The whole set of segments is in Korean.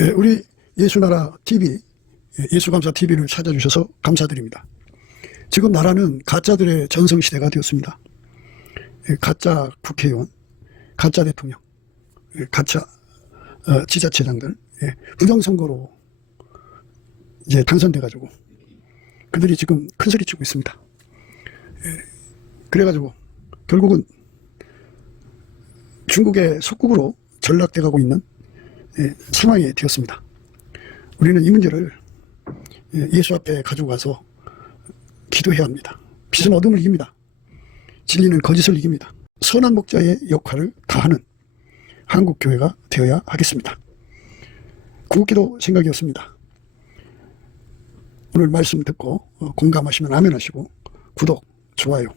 예, 우리 예수나라 TV, 예수감사 TV를 찾아주셔서 감사드립니다. 지금 나라는 가짜들의 전성시대가 되었습니다. 가짜 국회의원, 가짜 대통령, 가짜 지자체장들, 부정선거로 이제 당선돼가지고 그들이 지금 큰소리 치고 있습니다. 그래가지고 결국은 중국의 속국으로 전락돼가고 있는 상황이 되었습니다. 우리는 이 문제를 예수 앞에 가지고 가서 기도해야 합니다. 빛은 어둠을 이깁니다. 진리는 거짓을 이깁니다. 선한 목자의 역할을 다하는 한국교회가 되어야 하겠습니다. 구국기도 생각이었습니다. 오늘 말씀 듣고 공감하시면 아멘 하시고 구독, 좋아요,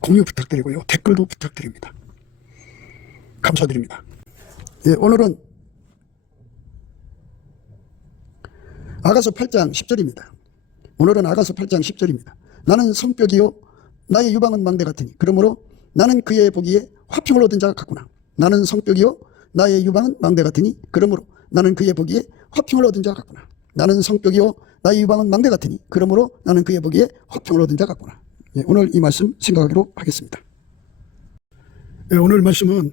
공유 부탁드리고요. 댓글도 부탁드립니다. 감사드립니다. 오늘은 아가서 8장 10절입니다. 오늘은 아가서 8장 10절입니다. 나는 성벽이요 나의 유방은 망대 같으니 그러므로 나는 그의 보기에 화평을 얻은 자 같구나. 나는 성벽이요 나의 유방은 망대 같으니 그러므로 나는 그의 보기에 화평을 얻은 자 같구나. 나는 성벽이요 나의 유방은 망대 같으니 그러므로 나는 그의 보기에 화평을 얻은 자 같구나. 오늘 이 말씀 생각하도록 하겠습니다. 오늘 말씀은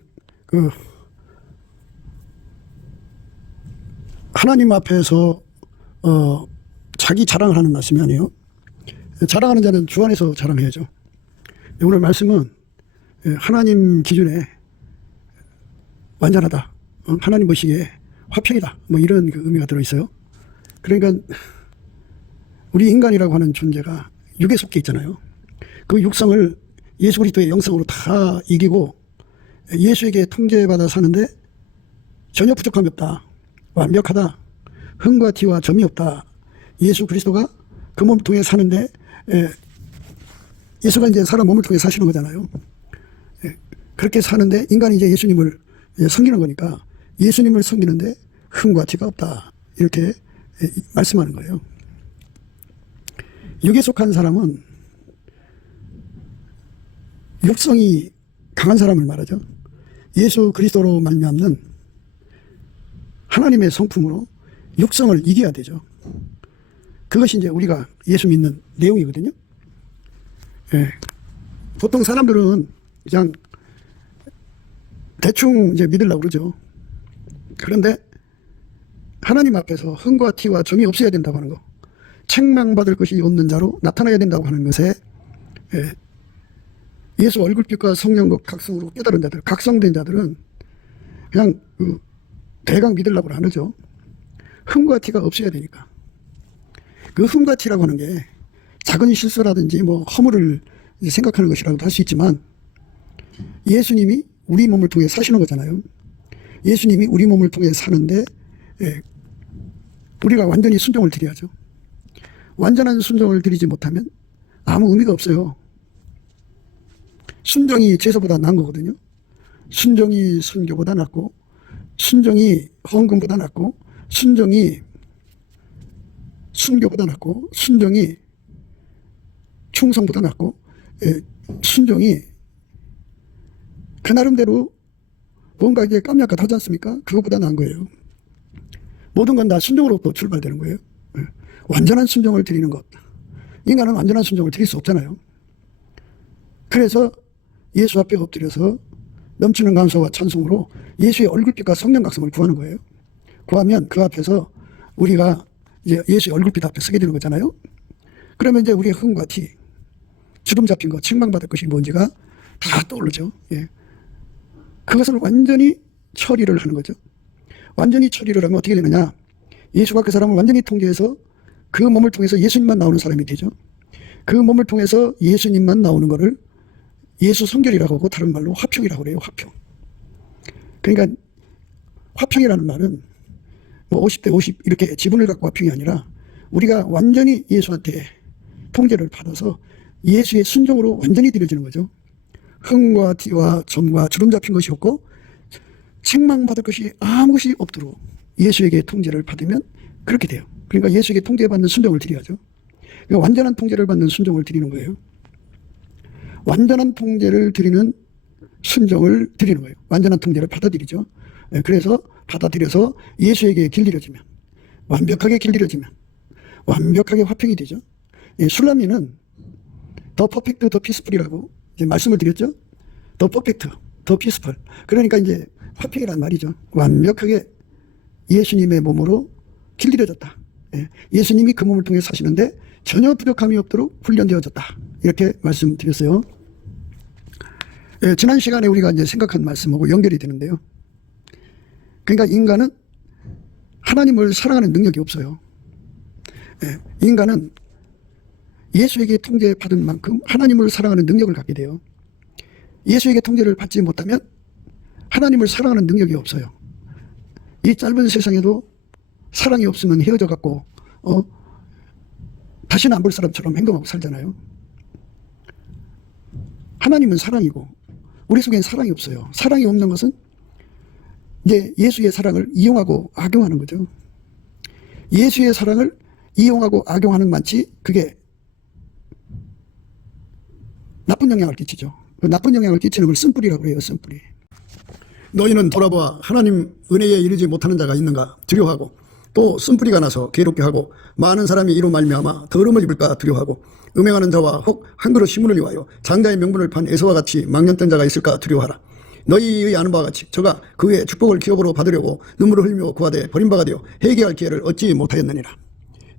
하나님 앞에서 자기 자랑을 하는 말씀이 아니에요. 자랑하는 자는 주 안에서 자랑해야죠. 오늘 말씀은 하나님 기준에 완전하다, 하나님 보시기에 화평이다, 뭐 이런 의미가 들어있어요. 그러니까 우리 인간이라고 하는 존재가 육에 속해 있잖아요. 그 육성을 예수 그리스도의 영성으로 다 이기고 예수에게 통제받아 사는데 전혀 부족함이 없다, 완벽하다, 흠과 티와 점이 없다. 예수 그리스도가 그 몸을 통해 사는데 예수가 이제 사람 몸을 통해 사시는 거잖아요. 그렇게 사는데 인간이 이제 예수님을 섬기는 거니까 예수님을 섬기는데 흠과 티가 없다, 이렇게 말씀하는 거예요. 육에 속한 사람은 육성이 강한 사람을 말하죠. 예수 그리스도로 말미암는 하나님의 성품으로 육성을 이겨야 되죠. 그것이 이제 우리가 예수 믿는 내용이거든요. 보통 사람들은 그냥 대충 이제 믿으려고 그러죠. 그런데 하나님 앞에서 흠과 티와 점이 없어야 된다고 하는 거, 책망받을 것이 없는 자로 나타나야 된다고 하는 것에 예수 얼굴빛과 성령과 각성으로 깨달은 자들, 각성된 자들은 그냥 대강 믿으려고 안 하죠. 흠과 티가 없어야 되니까. 그 흠과 티라고 하는 게 작은 실수라든지 뭐 허물을 생각하는 것이라고도 할 수 있지만 예수님이 우리 몸을 통해 사시는 거잖아요. 예수님이 우리 몸을 통해 사는데 우리가 완전히 순종을 드려야죠. 완전한 순종을 드리지 못하면 아무 의미가 없어요. 순종이 제사보다 나은 거거든요. 순종이 순교보다 낫고, 순종이 헌금보다 낫고, 순종이 순교보다 낫고, 순종이 충성보다 낫고, 순종이 그 나름대로 뭔가 이게 깜냥까 하지 않습니까? 그것보다 나은 거예요. 모든 건 다 순종으로부터 출발되는 거예요. 완전한 순종을 드리는 것. 인간은 완전한 순종을 드릴 수 없잖아요. 그래서 예수 앞에 엎드려서 넘치는 감사와 찬송으로 예수의 얼굴빛과 성령 각성을 구하는 거예요. 구하면 그 앞에서 우리가 이제 예수의 얼굴빛 앞에 서게 되는 거잖아요. 그러면 이제 우리의 흠과 티, 주름 잡힌 것, 책망받을 것이 뭔지가 다 떠오르죠. 그것을 완전히 처리를 하는 거죠. 완전히 처리를 하면 어떻게 되느냐? 예수가 그 사람을 완전히 통제해서 그 몸을 통해서 예수님만 나오는 사람이 되죠. 그 몸을 통해서 예수님만 나오는 거를 예수 성결이라고 하고 다른 말로 화평이라고 그래요. 화평. 그러니까 화평이라는 말은 뭐 50대 50 이렇게 지분을 갖고 화평이 아니라 우리가 완전히 예수한테 통제를 받아서 예수의 순종으로 완전히 드려지는 거죠. 흠과 티와 점과 주름 잡힌 것이 없고 책망받을 것이 아무 것이 없도록 예수에게 통제를 받으면 그렇게 돼요. 그러니까 예수에게 통제받는 순종을 드려야죠. 그러니까 완전한 통제를 받는 순종을 드리는 거예요. 완전한 통제를 드리는 순종을 드리는 거예요. 완전한 통제를 받아들이죠. 그래서 받아들여서 예수에게 길들여지면, 완벽하게 길들여지면 완벽하게 화평이 되죠. 예, 술라미는 더 퍼펙트 더 피스풀이라고 이제 말씀을 드렸죠. 더 퍼펙트 더 피스풀, 그러니까 이제 화평이란 말이죠. 완벽하게 예수님의 몸으로 길들여졌다. 예, 예수님이 그 몸을 통해 사시는데 전혀 부족함이 없도록 훈련되어졌다, 이렇게 말씀드렸어요. 예, 지난 시간에 우리가 이제 생각한 말씀하고 연결이 되는데요. 그러니까 인간은 하나님을 사랑하는 능력이 없어요. 예, 인간은 예수에게 통제받은 만큼 하나님을 사랑하는 능력을 갖게 돼요. 예수에게 통제를 받지 못하면 하나님을 사랑하는 능력이 없어요. 이 짧은 세상에도 사랑이 없으면 헤어져 갖고 다시는 안 볼 사람처럼 행동하고 살잖아요. 하나님은 사랑이고 우리 속엔 사랑이 없어요. 사랑이 없는 것은 이제 예수의 사랑을 이용하고 악용하는 거죠. 예수의 사랑을 이용하고 악용하는 만치 그게 나쁜 영향을 끼치죠. 그 나쁜 영향을 끼치는 걸 쓴뿌리라고 해요. 쓴뿌리. 너희는 돌아보아 하나님 은혜에 이르지 못하는 자가 있는가 두려워하고, 또 쓴뿌리가 나서 괴롭게 하고 많은 사람이 이로 말미암아 더러움을 입을까 두려워하고, 음행하는 자와 혹 한 그릇 시문을 위하여 장자의 명분을 판 에서와 같이 망령된 자가 있을까 두려워하라. 너희의 아는 바와 같이 저가 그의 축복을 기업으로 받으려고 눈물을 흘리며 구하되 버림받아 되어 회개할 기회를 얻지 못하였느니라.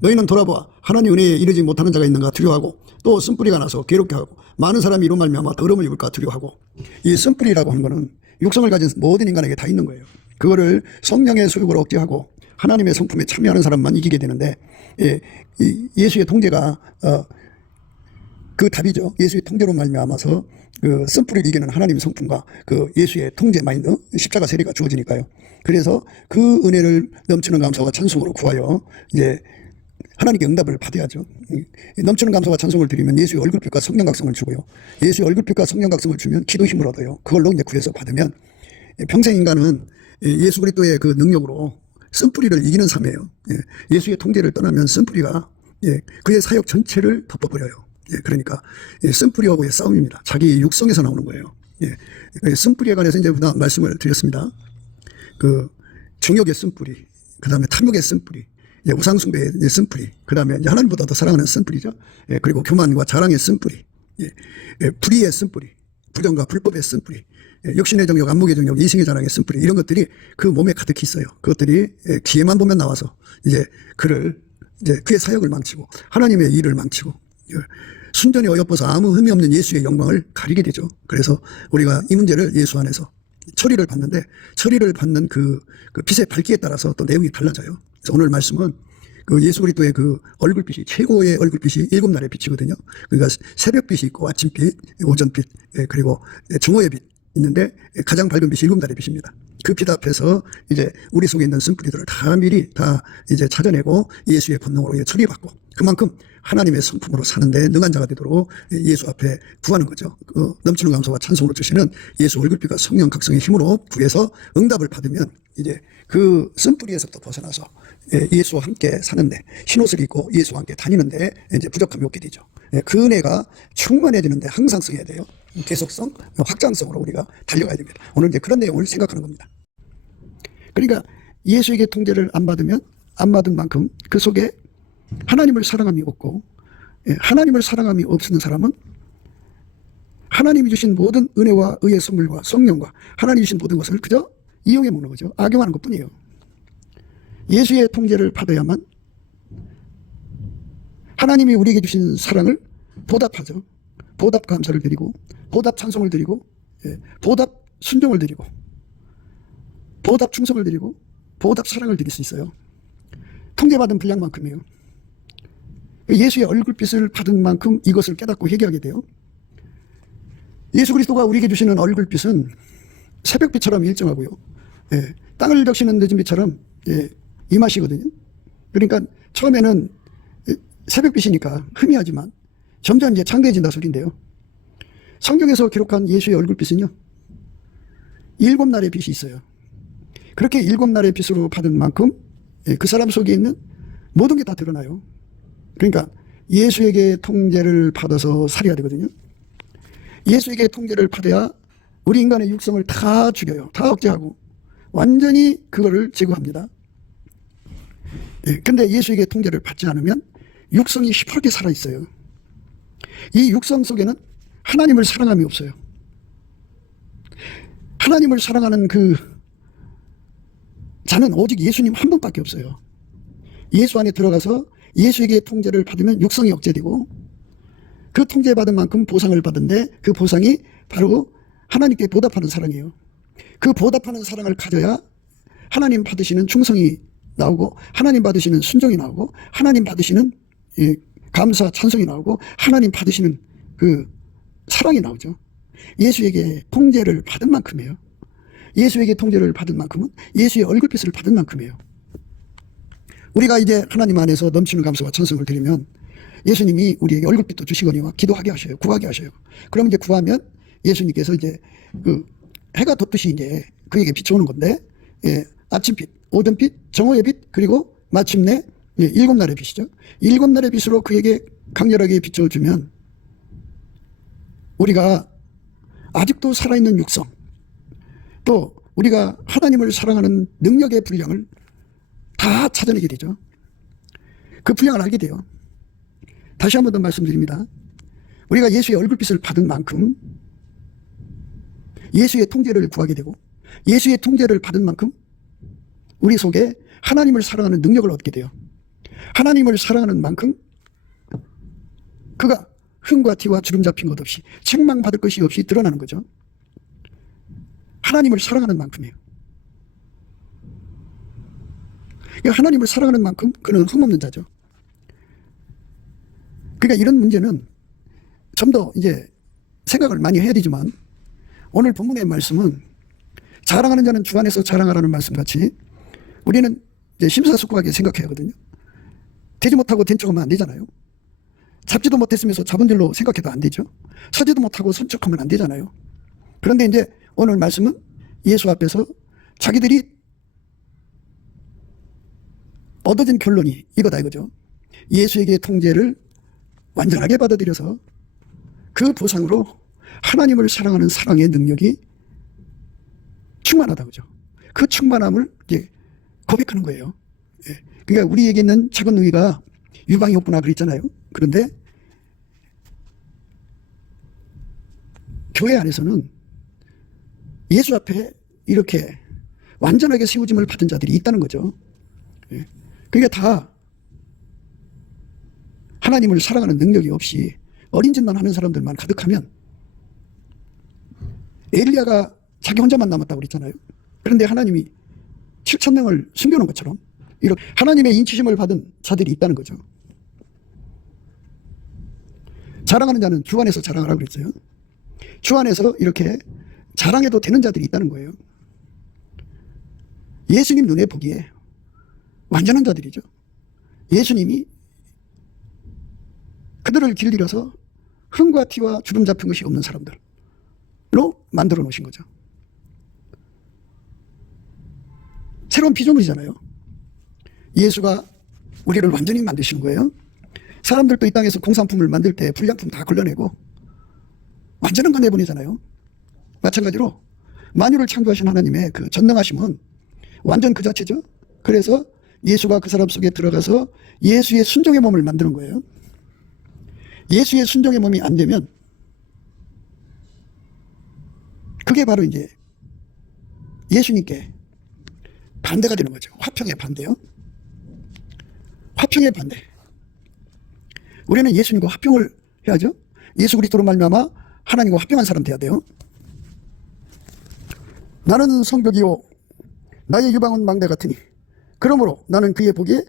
너희는 돌아보아 하나님 은혜에 이르지 못하는 자가 있는가 두려워하고, 또 쓴뿌리가 나서 괴롭게 하고 많은 사람이 이로 말미암아 더러움을 입을까 두려워하고. 이 쓴뿌리라고 하는 거는 육성을 가진 모든 인간에게 다 있는 거예요. 그거를 성령의 소욕을 억제하고 하나님의 성품에 참여하는 사람만 이기게 되는데, 예수의 통제가 그 답이죠. 예수의 통제로 말미암아서 그 쓴뿌리를 이기는 하나님의 성품과 그 예수의 통제 마인드, 십자가 세례가 주어지니까요. 그래서 그 은혜를 넘치는 감사와 찬송으로 구하여 이제 하나님께 응답을 받아야죠. 넘치는 감사와 찬송을 드리면 예수의 얼굴빛과 성령각성을 주고요. 예수의 얼굴빛과 성령각성을 주면 기도 힘을 얻어요. 그걸로 이제 구해서 받으면 평생 인간은 예수 그리스도의 그 능력으로 쓴뿌리를 이기는 삶이에요. 예수의 통제를 떠나면 쓴뿌리가 그의 사역 전체를 덮어버려요. 그러니까 쓴뿌리하고의 싸움입니다. 자기 육성에서 나오는 거예요. 쓴뿌리에 관해서 이제 말씀을 드렸습니다. 그 정욕의 쓴뿌리, 그 다음에 탐욕의 쓴뿌리, 우상숭배의 쓴뿌리, 그 다음에 하나님보다 더 사랑하는 쓴뿌리죠. 그리고 교만과 자랑의 쓴뿌리, 불의의 쓴뿌리, 부정과 불법의 쓴뿌리, 육신의 정욕, 안목의 정욕, 이승의 자랑의 쓴뿌리, 이런 것들이 그 몸에 가득히 있어요. 그것들이 기회만 보면 나와서 이제 그의 사역을 망치고 하나님의 일을 망치고 순전히 어여뻐서 아무 흠이 없는 예수의 영광을 가리게 되죠. 그래서 우리가 이 문제를 예수 안에서 처리를 받는데, 처리를 받는 그 빛의 밝기에 따라서 또 내용이 달라져요. 그래서 오늘 말씀은 그 예수 그리스도의 그 얼굴빛이, 최고의 얼굴빛이 7날의 빛이거든요. 그러니까 새벽빛이 있고 아침빛, 오전빛, 그리고 정오의 빛 있는데 가장 밝은 빛이 7날의 빛입니다. 그 빛 앞에서 이제 우리 속에 있는 쓴뿌리들을 다 미리 다 이제 찾아내고 예수의 권능으로 처리받고, 그만큼 하나님의 성품으로 사는데 능한 자가 되도록 예수 앞에 구하는 거죠. 그 넘치는 감사와 찬송으로 주시는 예수 얼굴빛과 성령 각성의 힘으로 구해서 응답을 받으면 이제 그 쓴뿌리에서부터 벗어나서 예수와 함께 사는데, 흰옷을 입고 예수와 함께 다니는데 이제 부족함이 없게 되죠. 그 은혜가 충만해지는데 항상 써야 돼요. 계속성, 확장성으로 우리가 달려가야 됩니다. 오늘 이제 그런 내용을 생각하는 겁니다. 그러니까 예수에게 통제를 안 받으면 안 받은 만큼 그 속에 하나님을 사랑함이 없고, 하나님을 사랑함이 없는 사람은 하나님이 주신 모든 은혜와 의의 선물과 성령과 하나님이 주신 모든 것을 그저 이용해 먹는 거죠. 악용하는 것뿐이에요. 예수의 통제를 받아야만 하나님이 우리에게 주신 사랑을 보답하죠. 보답 감사를 드리고, 보답 찬송을 드리고, 보답 순종을 드리고, 보답 충성을 드리고, 보답 사랑을 드릴 수 있어요. 통제받은 분량만큼이에요. 예수의 얼굴빛을 받은 만큼 이것을 깨닫고 회개하게 돼요. 예수 그리스도가 우리에게 주시는 얼굴빛은 새벽빛처럼 일정하고요. 땅을 적시는 늦은 빛처럼 임하시거든요. 그러니까 처음에는 새벽빛이니까 희미하지만 점점 이제 창대해진다 소리인데요. 성경에서 기록한 예수의 얼굴빛은요, 7날의 빛이 있어요. 그렇게 7날의 빛으로 받은 만큼 그 사람 속에 있는 모든 게 다 드러나요. 그러니까 예수에게 통제를 받아서 살아야 되거든요. 예수에게 통제를 받아야 우리 인간의 육성을 다 죽여요. 다 억제하고 완전히 그거를 제거합니다. 예, 근데 예수에게 통제를 받지 않으면 육성이 시퍼렇게 살아있어요. 이 육성 속에는 하나님을 사랑함이 없어요. 하나님을 사랑하는 그 자는 오직 예수님 한 분밖에 없어요. 예수 안에 들어가서 예수에게 통제를 받으면 육성이 억제되고, 그 통제받은 만큼 보상을 받은데 그 보상이 바로 하나님께 보답하는 사랑이에요. 그 보답하는 사랑을 가져야 하나님 받으시는 충성이 나오고, 하나님 받으시는 순종이 나오고, 하나님 받으시는 감사 찬송이 나오고, 하나님 받으시는 그 사랑이 나오죠. 예수에게 통제를 받은 만큼이에요. 예수에게 통제를 받은 만큼은 예수의 얼굴빛을 받은 만큼이에요. 우리가 이제 하나님 안에서 넘치는 감사와 찬송을 드리면 예수님이 우리에게 얼굴빛도 주시거니와 기도하게 하셔요. 구하게 하셔요. 그럼 이제 구하면 예수님께서 이제 그 해가 돋듯이 이제 그에게 비춰오는 건데, 예, 아침빛, 오전빛, 정오의 빛, 그리고 마침내 일곱 날의 빛이죠. 일곱 날의 빛으로 그에게 강렬하게 비춰주면 우리가 아직도 살아있는 육성, 또 우리가 하나님을 사랑하는 능력의 분량을 다 찾아내게 되죠. 그 분량을 알게 돼요. 다시 한 번 더 말씀드립니다. 우리가 예수의 얼굴빛을 받은 만큼 예수의 통제를 구하게 되고, 예수의 통제를 받은 만큼 우리 속에 하나님을 사랑하는 능력을 얻게 돼요. 하나님을 사랑하는 만큼 그가 흠과 티와 주름 잡힌 것 없이 책망받을 것이 없이 드러나는 거죠. 하나님을 사랑하는 만큼이에요. 하나님을 사랑하는 만큼 그는 흠없는 자죠. 그러니까 이런 문제는 좀 더 이제 생각을 많이 해야 되지만, 오늘 본문의 말씀은 자랑하는 자는 주 안에서 자랑하라는 말씀 같이 우리는 이제 심사숙고하게 생각해야 하거든요. 되지 못하고 된 척하면 안 되잖아요. 잡지도 못했으면서 잡은 줄로 생각해도 안 되죠. 서지도 못하고 선 척하면 안 되잖아요. 그런데 이제 오늘 말씀은 예수 앞에서 자기들이 얻어진 결론이 이거다 이거죠. 예수에게 통제를 완전하게 받아들여서 그 보상으로 하나님을 사랑하는 사랑의 능력이 충만하다 그죠. 그 충만함을 이제 고백하는 거예요. 예. 그러니까 우리에게는 작은 의가 유방이 없구나 그랬잖아요. 그런데 교회 안에서는 예수 앞에 이렇게 완전하게 세우짐을 받은 자들이 있다는 거죠. 예. 그게 다 하나님을 사랑하는 능력이 없이 어린 짓만 하는 사람들만 가득하면, 엘리야가 자기 혼자만 남았다고 그랬잖아요. 그런데 하나님이 7,000명을 숨겨놓은 것처럼 이렇게 하나님의 인치심을 받은 자들이 있다는 거죠. 자랑하는 자는 주 안에서 자랑하라고 그랬어요. 주 안에서 이렇게 자랑해도 되는 자들이 있다는 거예요. 예수님 눈에 보기에 완전한 자들이죠. 예수님이 그들을 길들여서 흠과 티와 주름 잡힌 것이 없는 사람들로 만들어 놓으신 거죠. 새로운 피조물이잖아요. 예수가 우리를 완전히 만드시는 거예요. 사람들도 이 땅에서 공산품을 만들 때 불량품 다 걸러내고 완전한 거 내보내잖아요. 마찬가지로 만유를 창조하신 하나님의 그 전능하심은 완전 그 자체죠. 그래서 예수가 그 사람 속에 들어가서 예수의 순종의 몸을 만드는 거예요. 예수의 순종의 몸이 안 되면 그게 바로 이제 예수님께 반대가 되는 거죠. 화평의 반대요. 화평의 반대. 우리는 예수님과 화평을 해야죠. 예수 그리스도로 말미암아 하나님과 화평한 사람 돼야 돼요. 나는 성벽이요 나의 유방은 망대 같으니 그러므로 나는 그의 보기에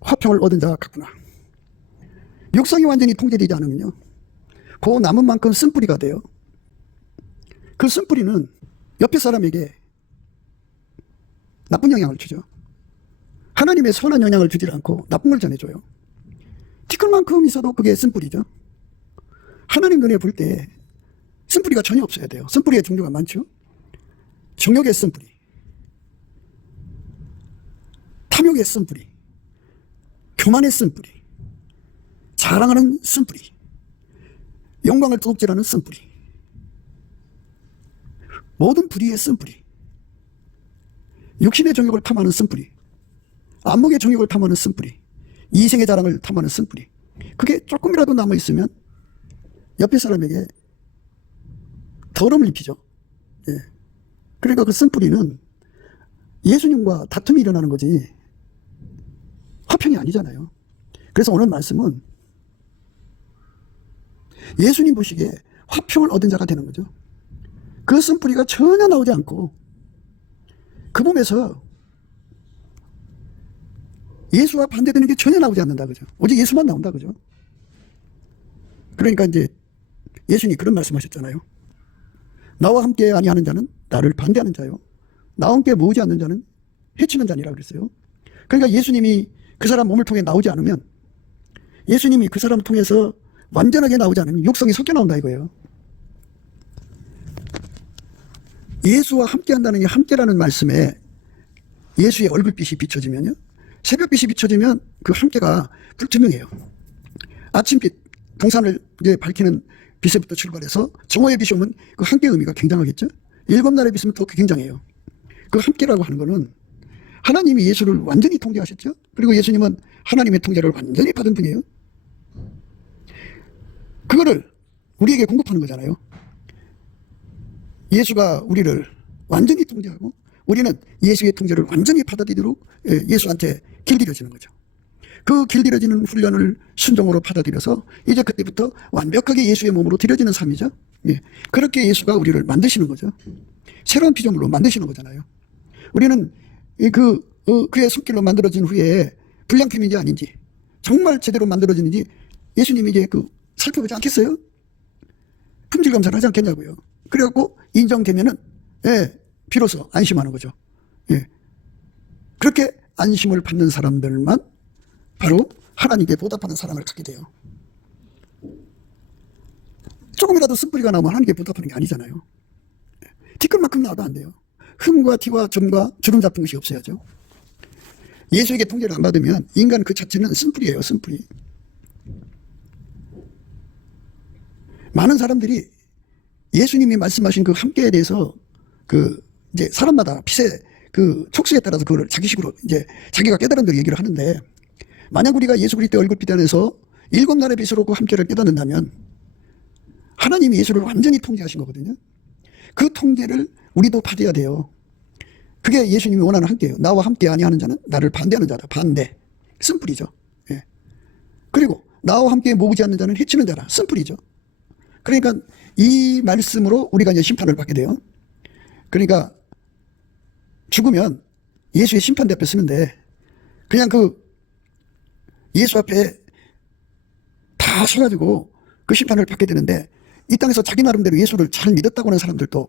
화평을 얻은 자 같구나. 육성이 완전히 통제되지 않으면요, 그 남은 만큼 쓴뿌리가 돼요. 그 쓴뿌리는 옆에 사람에게 나쁜 영향을 주죠. 하나님의 선한 영향을 주지 않고 나쁜 걸 전해줘요. 티끌만큼 있어도 그게 쓴뿌리죠. 하나님 눈에 볼 때 쓴뿌리가 전혀 없어야 돼요. 쓴뿌리의 종류가 많죠. 정욕의 쓴뿌리, 탐욕의 쓴뿌리, 교만의 쓴뿌리, 자랑하는 쓴뿌리, 영광을 도둑질하는 쓴뿌리, 모든 뿌리의 쓴뿌리. 육신의 정욕을 탐하는 쓴뿌리, 안목의 정욕을 탐하는 쓴뿌리, 이생의 자랑을 탐하는 쓴뿌리, 그게 조금이라도 남아있으면 옆에 사람에게 더러움을 입히죠. 예. 그러니까 그 쓴뿌리는 예수님과 다툼이 일어나는 거지 화평이 아니잖아요. 그래서 오늘 말씀은 예수님 보시기에 화평을 얻은 자가 되는 거죠. 그 쓴뿌리가 전혀 나오지 않고 그 몸에서 예수와 반대되는 게 전혀 나오지 않는다, 그죠? 오직 예수만 나온다, 그죠? 그러니까 이제 예수님이 그런 말씀하셨잖아요. 나와 함께 아니하는 자는 나를 반대하는 자요, 나와 함께 모으지 않는 자는 해치는 자니라 그랬어요. 그러니까 예수님이 그 사람 몸을 통해 나오지 않으면, 예수님이 그 사람을 통해서 완전하게 나오지 않으면 육성이 섞여 나온다 이거예요. 예수와 함께 한다는 이 함께라는 말씀에 예수의 얼굴빛이 비춰지면요, 새벽빛이 비춰지면 그 함께가 불투명해요. 아침빛, 동산을 이제 밝히는 빛에부터 출발해서 정오의 빛이 오면 그 함께 의미가 굉장하겠죠. 일곱 날의 빛이면 더 굉장해요. 그 함께라고 하는 거는 하나님이 예수를 완전히 통제하셨죠. 그리고 예수님은 하나님의 통제를 완전히 받은 분이에요. 그거를 우리에게 공급하는 거잖아요. 예수가 우리를 완전히 통제하고 우리는 예수의 통제를 완전히 받아들이도록 예수한테 길들여지는 거죠. 그 길들여지는 훈련을 순종으로 받아들여서 이제 그때부터 완벽하게 예수의 몸으로 들여지는 삶이죠. 예. 그렇게 예수가 우리를 만드시는 거죠. 새로운 피조물로 만드시는 거잖아요. 우리는 그의 손길로 만들어진 후에 불량품인지 아닌지, 정말 제대로 만들어지는지 예수님이 이제 살펴보지 않겠어요? 품질 검사를 하지 않겠냐고요. 그래갖고 인정되면은, 예, 비로소 안심하는 거죠. 예. 그렇게 안심을 받는 사람들만 바로 하나님께 보답하는 사랑을 갖게 돼요. 조금이라도 쓴뿌리가 나오면 하나님께 보답하는 게 아니잖아요. 티끌만큼 나와도 안 돼요. 흠과 티와 점과 주름 잡힌 것이 없어야죠. 예수에게 통제를 안 받으면 인간 그 자체는 쓴뿌리예요, 쓴뿌리. 많은 사람들이 예수님이 말씀하신 그 함께에 대해서 이제 사람마다 빛의 촉수에 따라서 그걸 자기식으로 이제 자기가 깨달은 대로 얘기를 하는데, 만약 우리가 예수 그리스도의 얼굴빛 안에서 일곱 날의 빛으로 그 함께를 깨닫는다면 하나님이 예수를 완전히 통제하신 거거든요. 그 통제를 우리도 받아야 돼요. 그게 예수님이 원하는 함께예요. 나와 함께 아니하는 자는 나를 반대하는 자다. 반대. 쓴뿌리죠. 예. 그리고 나와 함께 모으지 않는 자는 해치는 자라. 쓴뿌리죠. 그러니까 이 말씀으로 우리가 이제 심판을 받게 돼요. 그러니까 죽으면 예수의 심판대 앞에 쓰는데 그냥 예수 앞에 다 서가지고 그 심판을 받게 되는데, 이 땅에서 자기 나름대로 예수를 잘 믿었다고 하는 사람들도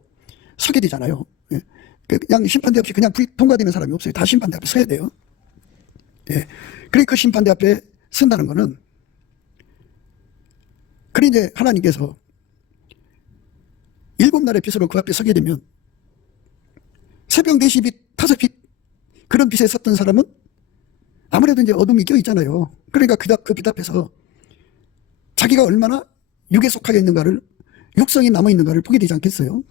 서게 되잖아요. 예. 그냥 심판대 앞에 그냥 불이 통과되는 사람이 없어요. 다 심판대 앞에 서야 돼요. 예. 그러니까 그 심판대 앞에 선다는 거는, 그래 이제 하나님께서 일곱 날의 빛으로 그 앞에 서게 되면 새벽 4시 빛, 5빛 그런 빛에 섰던 사람은 아무래도 이제 어둠이 껴 있잖아요. 그러니까 그 빛 앞에서 자기가 얼마나 육에 속하여 있는가를, 육성이 남아있는가를 보게 되지 않겠어요?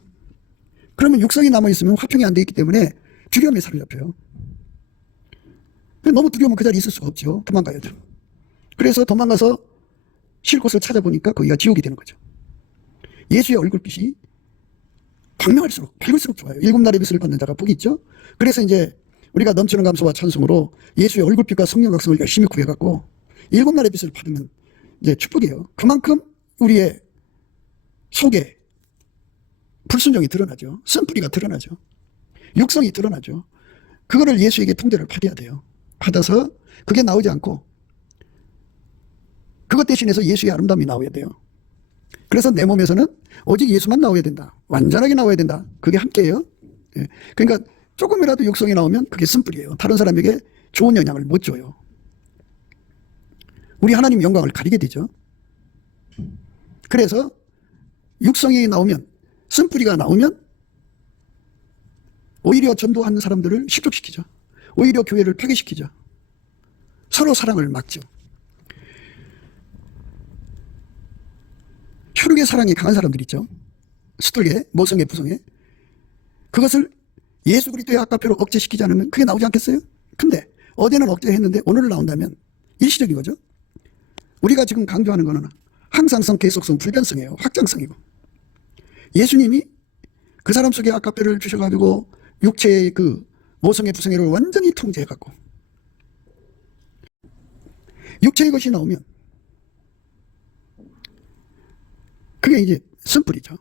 그러면 육성이 남아있으면 화평이 안 돼 있기 때문에 두려움에 사로잡혀요. 너무 두려우면 그 자리에 있을 수가 없죠. 도망가야죠. 그래서 도망가서 쉴 곳을 찾아보니까 거기가 지옥이 되는 거죠. 예수의 얼굴빛이 광명할수록 밝을수록 좋아요. 일곱 날의 빛을 받는 자가 복이 있죠. 그래서 이제 우리가 넘치는 감사와 찬송으로 예수의 얼굴빛과 성령 각성을 열심히 구해갖고 일곱 날의 빛을 받으면 이제 축복이에요. 그만큼 우리의 속에 불순종이 드러나죠. 쓴뿌리가 드러나죠. 육성이 드러나죠. 그거를 예수에게 통제를 받아야 돼요. 받아서 그게 나오지 않고 그것 대신해서 예수의 아름다움이 나와야 돼요. 그래서 내 몸에서는 오직 예수만 나와야 된다. 완전하게 나와야 된다. 그게 함께예요. 예. 그러니까 조금이라도 육성이 나오면 그게 쓴뿌리예요. 다른 사람에게 좋은 영향을 못 줘요. 우리 하나님 영광을 가리게 되죠. 그래서 육성이 나오면, 쓴뿌리가 나오면 오히려 전도하는 사람들을 실족시키죠. 오히려 교회를 폐괴시키죠. 서로 사랑을 막죠. 혈육의 사랑이 강한 사람들 있죠. 수돌계, 모성계, 부성계. 그것을 예수 그리스도의 아까페로 억제시키지 않으면 그게 나오지 않겠어요? 근데 어제는 억제했는데 오늘 나온다면 일시적인 거죠. 우리가 지금 강조하는 거는 항상성, 계속성, 불변성이에요. 확장성이고. 예수님이 그 사람 속에 아까페를 주셔가지고 육체의 그 모성의 부성애를 완전히 통제해갖고 육체의 것이 나오면 그게 이제 쓴뿌리죠.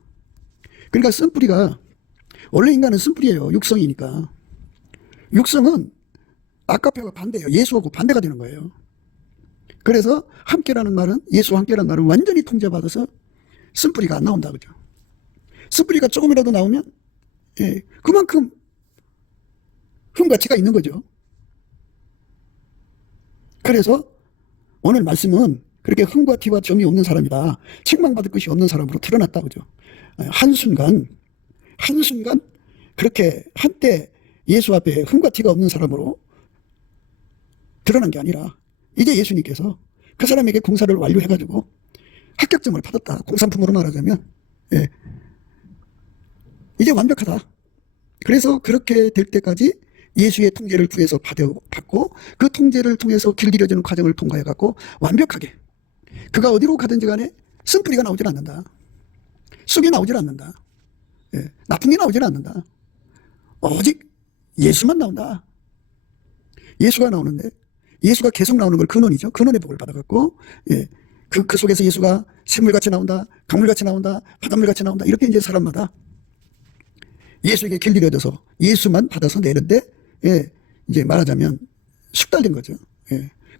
그러니까 쓴뿌리가 원래 인간은 쓴뿌리예요. 육성이니까. 육성은 아까페가 반대예요. 예수하고 반대가 되는 거예요. 그래서 함께라는 말은 예수와 함께라는 말은 완전히 통제받아서 쓴뿌리가 안 나온다 그죠. 쓴뿌리가 조금이라도 나오면 그만큼 흠가치가 있는 거죠. 그래서 오늘 말씀은 그렇게 흠과 티와 점이 없는 사람이다. 책망받을 것이 없는 사람으로 드러났다 그죠. 한순간 그렇게 한때 예수 앞에 흠과 티가 없는 사람으로 드러난 게 아니라 이제 예수님께서 그 사람에게 공사를 완료해가지고 합격점을 받았다. 공산품으로 말하자면 이제 완벽하다. 그래서 그렇게 될 때까지 예수의 통제를 구해서 받고 그 통제를 통해서 길들여지는 과정을 통과해갖고 완벽하게 그가 어디로 가든지 간에 쓴뿌리가 나오질 않는다. 쑥이 나오질 않는다. 나쁜 게 나오질 않는다. 오직 예수만 나온다. 예수가 나오는데 예수가 계속 나오는 걸 근원이죠. 근원의 복을 받아갖고 그 속에서 예수가 샘물같이 나온다. 강물같이 나온다. 바닷물같이 나온다. 이렇게 이제 사람마다 예수에게 길들여져서 예수만 받아서 내는데 이제 말하자면 숙달된 거죠.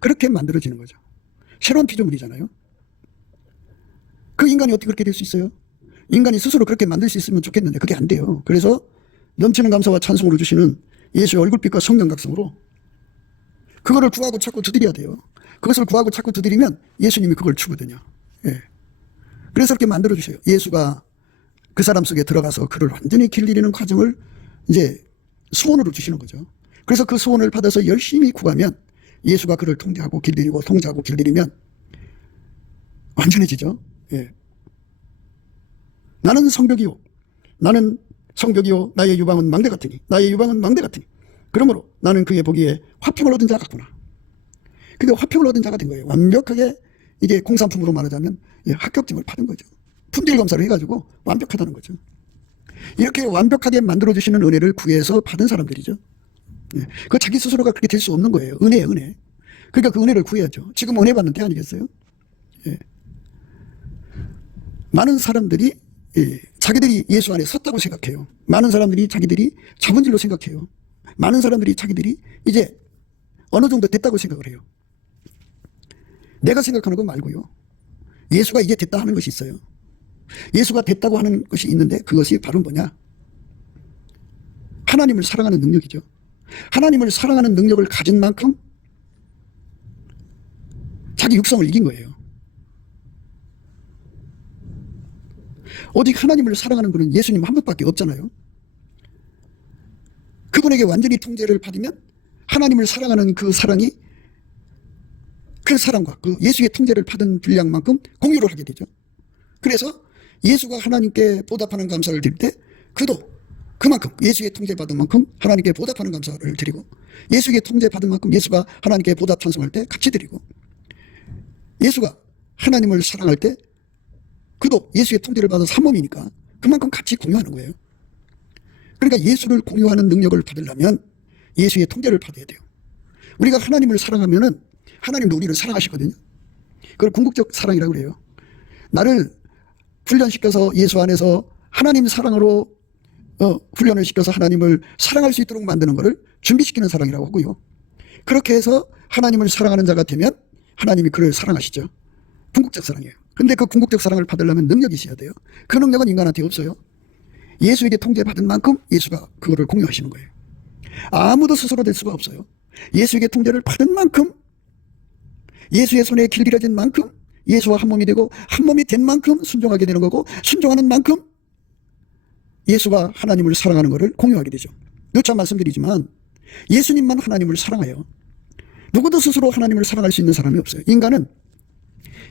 그렇게 만들어지는 거죠. 새로운 피조물이잖아요. 그 인간이 어떻게 그렇게 될 수 있어요? 인간이 스스로 그렇게 만들 수 있으면 좋겠는데 그게 안 돼요. 그래서 넘치는 감사와 찬송으로 주시는 예수의 얼굴빛과 성령각성으로 그거를 구하고 찾고 두드려야 돼요. 그것을 구하고 찾고 두드리면 예수님이 그걸 주거든요. 그래서 그렇게 만들어 주세요. 예수가 그 사람 속에 들어가서 그를 완전히 길들이는 과정을 이제 소원으로 주시는 거죠. 그래서 그 소원을 받아서 열심히 구하면 예수가 그를 통제하고 길들이고 통제하고 길들이면 완전해지죠. 나는 성벽이요. 나는 성벽이요. 나의 유방은 망대 같으니. 나의 유방은 망대 같으니. 그러므로 나는 그의 보기에 화평을 얻은 자 같구나. 그게 화평을 얻은 자가 된 거예요. 완벽하게 이게 공산품으로 말하자면 합격증을 받은 거죠. 품질 검사를 해가지고 완벽하다는 거죠. 이렇게 완벽하게 만들어주시는 은혜를 구해서 받은 사람들이죠. 그 자기 스스로가 그렇게 될 수 없는 거예요. 은혜예요, 은혜. 그러니까 그 은혜를 구해야죠. 지금 은혜 받는 때 아니겠어요? 많은 사람들이 자기들이 예수 안에 섰다고 생각해요. 많은 사람들이 자기들이 자본질로 생각해요. 많은 사람들이 자기들이 이제 어느 정도 됐다고 생각을 해요. 내가 생각하는 거 말고요. 예수가 이제 됐다 하는 것이 있어요. 예수가 됐다고 하는 것이 있는데 그것이 바로 뭐냐? 하나님을 사랑하는 능력이죠. 하나님을 사랑하는 능력을 가진 만큼 자기 육성을 이긴 거예요. 오직 하나님을 사랑하는 분은 예수님 한 분밖에 없잖아요. 그분에게 완전히 통제를 받으면 하나님을 사랑하는 그 사랑이 그 사랑과 그 예수의 통제를 받은 분량만큼 공유를 하게 되죠. 그래서 예수가 하나님께 보답하는 감사를 드릴 때 그도 그만큼 예수의 통제받은 만큼 하나님께 보답하는 감사를 드리고 예수의 통제받은 만큼 예수가 하나님께 보답 찬송할 때 같이 드리고 예수가 하나님을 사랑할 때 그도 예수의 통제를 받아서 한 몸이니까 그만큼 같이 공유하는 거예요. 그러니까 예수를 공유하는 능력을 받으려면 예수의 통제를 받아야 돼요. 우리가 하나님을 사랑하면은 하나님도 우리를 사랑하시거든요. 그걸 궁극적 사랑이라고 그래요. 나를 훈련시켜서 예수 안에서 하나님 사랑으로 훈련을 시켜서 하나님을 사랑할 수 있도록 만드는 것을 준비시키는 사랑이라고 하고요. 그렇게 해서 하나님을 사랑하는 자가 되면 하나님이 그를 사랑하시죠. 궁극적 사랑이에요. 근데 그 궁극적 사랑을 받으려면 능력이 있어야 돼요. 그 능력은 인간한테 없어요. 예수에게 통제받은 만큼 예수가 그거를 공유하시는 거예요. 아무도 스스로 될 수가 없어요. 예수에게 통제를 받은 만큼 예수의 손에 길들여진 만큼 예수와 한 몸이 되고 한 몸이 된 만큼 순종하게 되는 거고 순종하는 만큼 예수가 하나님을 사랑하는 것을 공유하게 되죠. 누차 말씀드리지만 예수님만 하나님을 사랑해요. 누구도 스스로 하나님을 사랑할 수 있는 사람이 없어요. 인간은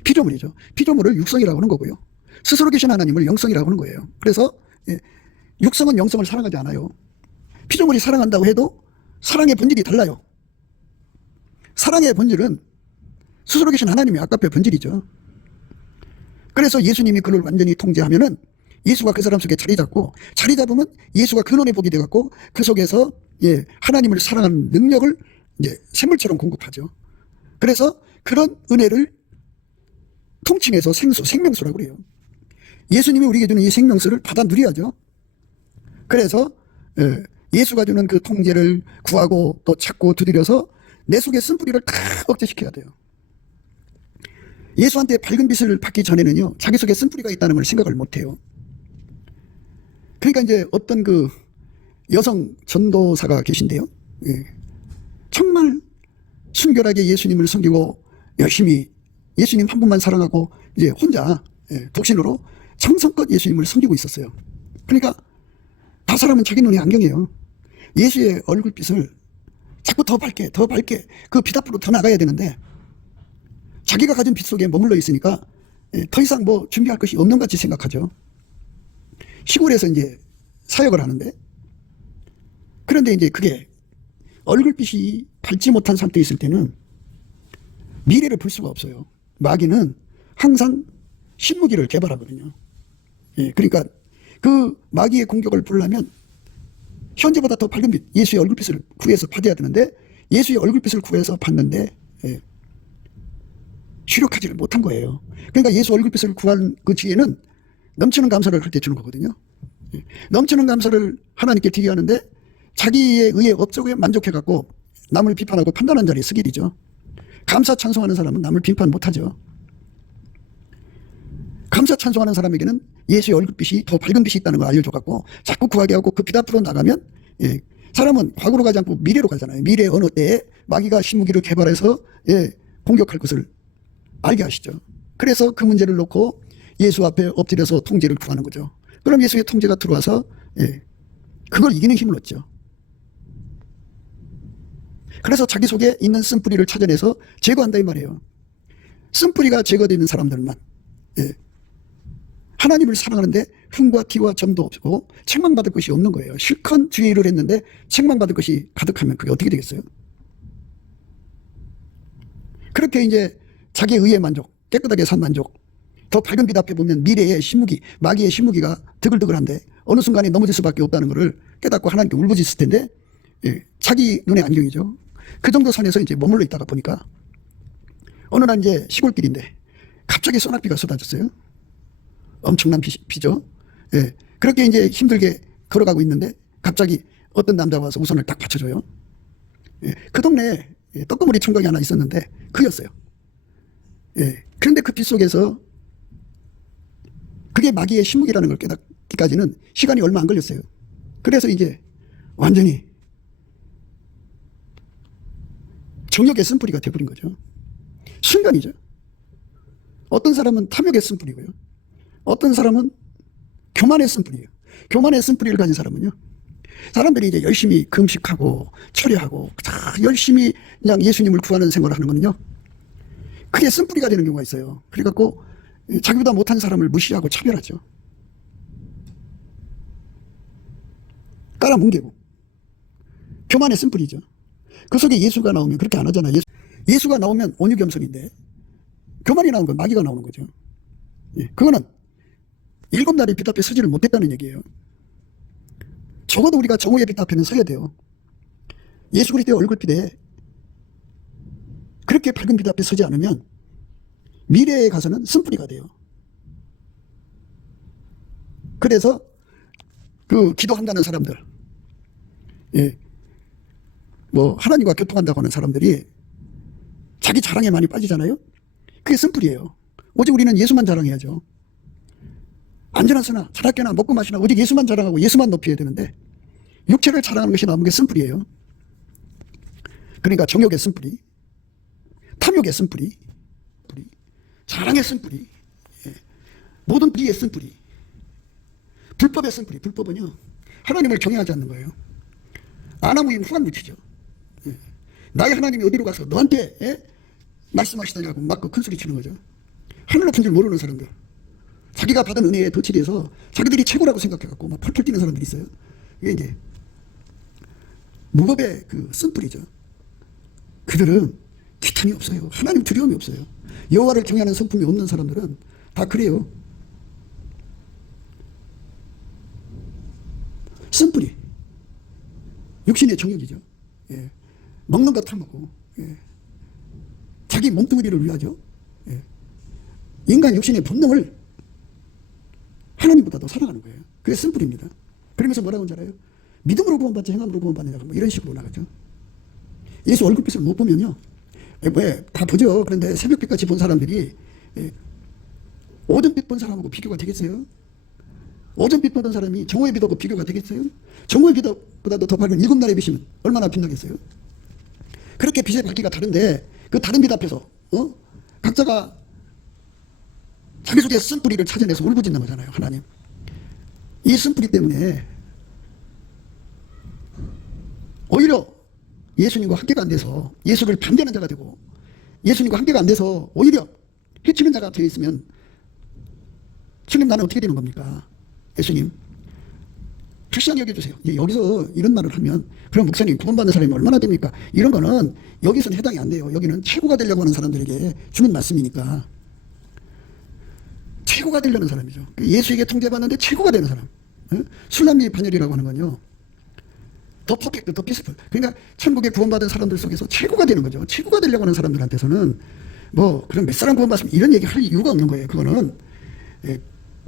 피조물이죠. 피조물을 육성이라고 하는 거고요. 스스로 계신 하나님을 영성이라고 하는 거예요. 그래서 육성은 영성을 사랑하지 않아요. 피조물이 사랑한다고 해도 사랑의 본질이 달라요. 사랑의 본질은 스스로 계신 하나님의 아까페 본질이죠. 그래서 예수님이 그를 완전히 통제하면은 예수가 그 사람 속에 자리 잡고, 자리 잡으면 예수가 근원의 복이 되갖고 그 속에서 하나님을 사랑하는 능력을 샘물처럼 공급하죠. 그래서 그런 은혜를 통칭해서 생명수라고 그래요. 예수님이 우리에게 주는 이 생명수를 받아 누려야죠. 그래서 예수가 주는 그 통제를 구하고 또 찾고 두드려서 내 속의 쓴뿌리를 다 억제시켜야 돼요. 예수한테 밝은 빛을 받기 전에는요, 자기 속에 쓴뿌리가 있다는 걸 생각을 못해요. 그러니까 이제 어떤 그 여성 전도사가 계신데요. 정말 순결하게 예수님을 섬기고 열심히 예수님 한 분만 사랑하고 이제 혼자 독신으로 정성껏 예수님을 섬기고 있었어요. 그러니까 다 사람은 자기 눈에 안경이에요. 예수의 얼굴빛을 자꾸 더 밝게 그 빛 앞으로 더 나가야 되는데 자기가 가진 빛 속에 머물러 있으니까 더 이상 뭐 준비할 것이 없는 같이 생각하죠. 시골에서 이제 사역을 하는데, 그런데 이제 그게 얼굴빛이 밝지 못한 상태에 있을 때는 미래를 볼 수가 없어요. 마귀는 항상 신무기를 개발하거든요. 그러니까 그 마귀의 공격을 보려면 현재보다 더 밝은 빛, 예수의 얼굴빛을 구해서 받아야 되는데, 예수의 얼굴빛을 구해서 받는데 주력하지를 못한 거예요. 그러니까 예수 얼굴빛을 구한 그 뒤에는 넘치는 감사를 할 때 주는 거거든요. 넘치는 감사를 하나님께 드리게 하는데 자기의 의에 업적에 만족해갖고 남을 비판하고 판단하는 자리에 쓰게 되죠. 감사 찬송하는 사람은 남을 비판 못하죠. 감사 찬송하는 사람에게는 예수의 얼굴빛이 더 밝은 빛이 있다는 걸 알려줘갖고 자꾸 구하게 하고 그 빛 앞으로 나가면 사람은 과거로 가지 않고 미래로 가잖아요. 미래 어느 때에 마귀가 신무기를 개발해서 공격할 것을 알게 하시죠. 그래서 그 문제를 놓고 예수 앞에 엎드려서 통제를 구하는 거죠. 그럼 예수의 통제가 들어와서 그걸 이기는 힘을 얻죠. 그래서 자기 속에 있는 쓴뿌리를 찾아내서 제거한다 이 말이에요. 쓴뿌리가 제거되는 사람들만 하나님을 사랑하는데 흠과 티와 점도 없고 책망받을 것이 없는 거예요. 실컷 주의를 했는데 책망받을 것이 가득하면 그게 어떻게 되겠어요? 그렇게 이제 자기 의의 만족, 깨끗하게 산 만족, 더 밝은 빛 앞에 보면 미래의 신무기, 마귀의 신무기가 드글드글한데 어느 순간에 넘어질 수밖에 없다는 것을 깨닫고 하나님께 울부짖을 텐데 자기 눈에 안경이죠. 그 정도 선에서 이제 머물러 있다가 보니까 어느 날 이제 시골길인데 갑자기 소낙비가 쏟아졌어요. 엄청난 비죠. 그렇게 이제 힘들게 걸어가고 있는데 갑자기 어떤 남자가 와서 우산을 딱 받쳐줘요. 그 동네에 떡고물이 총각이 하나 있었는데 그였어요. 그런데 그 빛 속에서 그게 마귀의 신무기라는 걸 깨닫기까지는 시간이 얼마 안 걸렸어요. 그래서 이제 완전히 정욕의 쓴뿌리가 돼버린 거죠. 순간이죠. 어떤 사람은 탐욕의 쓴뿌리고요. 어떤 사람은 교만의 쓴뿌리예요. 교만의 쓴뿌리를 가진 사람은요, 사람들이 이제 열심히 금식하고 철야하고 다 열심히 그냥 예수님을 구하는 생활을 하는 거는요, 그게 쓴뿌리가 되는 경우가 있어요. 그래갖고 자기보다 못한 사람을 무시하고 차별하죠. 깔아뭉개고. 교만의 쓴뿌리죠. 그 속에 예수가 나오면 그렇게 안 하잖아요. 예수가 나오면 온유겸손인데 교만이 나오는 건 마귀가 나오는 거죠. 그거는 7날의 빛 앞에 서지를 못했다는 얘기예요. 적어도 우리가 정오의 빛 앞에는 서야 돼요. 예수 그리스도의 얼굴빛에 그렇게 밝은 빛 앞에 서지 않으면 미래에 가서는 쓴뿌리가 돼요. 그래서 그 기도한다는 사람들, 뭐 하나님과 교통한다고 하는 사람들이 자기 자랑에 많이 빠지잖아요. 그게 쓴뿌리예요. 오직 우리는 예수만 자랑해야죠. 안전하서나 자랄게나 먹고 마시나 오직 예수만 자랑하고 예수만 높여야 되는데 육체를 자랑하는 것이 남은 게 쓴뿌리예요. 그러니까 정욕의 쓴뿌리, 탐욕의 쓴뿌리, 자랑의 쓴뿌리, 모든 뿌리의 쓴뿌리, 불법의 쓴뿌리. 불법은요, 하나님을 경외하지 않는 거예요. 아나무인 후한무치죠. 나의 하나님이 어디로 가서 너한테 말씀하시더냐고 막 큰 소리 치는 거죠. 하늘 높은 줄 모르는 사람들, 자기가 받은 은혜에 도취돼서 자기들이 최고라고 생각해갖고 막 펄펄 뛰는 사람들이 있어요. 이게 이제 무법의 그 쓴뿌리죠. 그들은 기탄이 없어요. 하나님 두려움이 없어요. 여호와를 경외하는 성품이 없는 사람들은 다 그래요. 쓴뿌리. 육신의 정욕이죠. 예. 먹는 것 탐하고, 예. 자기 몸뚱이를 위하죠. 예. 인간 육신의 본능을 하나님보다도 사랑하는 거예요. 그게 쓴뿌리입니다. 그러면서 뭐라고 하는 줄 알아요? 믿음으로 구원받지 행함으로 구원받느냐, 뭐 이런 식으로 나가죠. 예수 얼굴빛을 못 보면요, 왜 다 보죠. 그런데 새벽빛 같이 본 사람들이 오전빛 본 사람하고 비교가 되겠어요? 오전빛 보던 사람이 정오의 빛하고 비교가 되겠어요? 정오의 빛보다도 더 밝은 일곱날의 빛이면 얼마나 빛나겠어요? 그렇게 빛의 밝기가 다른데 그 다른 빛 앞에서 각자가 자기 속에 쓴뿌리를 찾아내서 울부짖는 거잖아요. 하나님, 이 쓴뿌리 때문에 오히려 예수님과 관계가 안 돼서 예수를 반대하는 자가 되고, 예수님과 관계가 안 돼서 오히려 해치는 자가 되어 있으면 주님, 나는 어떻게 되는 겁니까? 예수님, 불쌍히 여겨주세요. 여기서 이런 말을 하면, 그럼 목사님, 구원받는 사람이 얼마나 됩니까? 이런 거는 여기서는 해당이 안 돼요. 여기는 최고가 되려고 하는 사람들에게 주는 말씀이니까. 최고가 되려는 사람이죠. 예수에게 통제받는데 최고가 되는 사람. 술람미 반열이라고 하는 건요, 더 퍼펙트, 더 피스풀. 그러니까 천국에 구원받은 사람들 속에서 최고가 되는 거죠. 최고가 되려고 하는 사람들한테서는 뭐 그럼 몇 사람 구원받으면 이런 얘기 할 이유가 없는 거예요. 그거는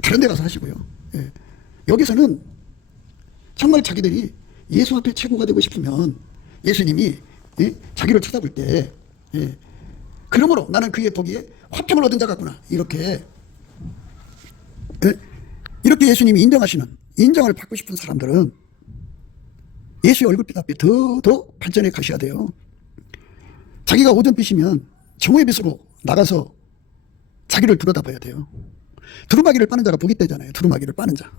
다른 데 가서 하시고요. 여기서는 정말 자기들이 예수 앞에 최고가 되고 싶으면 예수님이 자기를 쳐다볼 때 그러므로 나는 그의 보기에 화평을 얻은 자 같구나, 이렇게 예수님이 인정하시는, 인정을 받고 싶은 사람들은 예수의 얼굴빛 앞에 더 발전해 가셔야 돼요. 자기가 오전빛이면 정오의 빛으로 나가서 자기를 들여다봐야 돼요. 두루마기를 빠는 자가 복이 되잖아요. 두루마기를 빠는 자.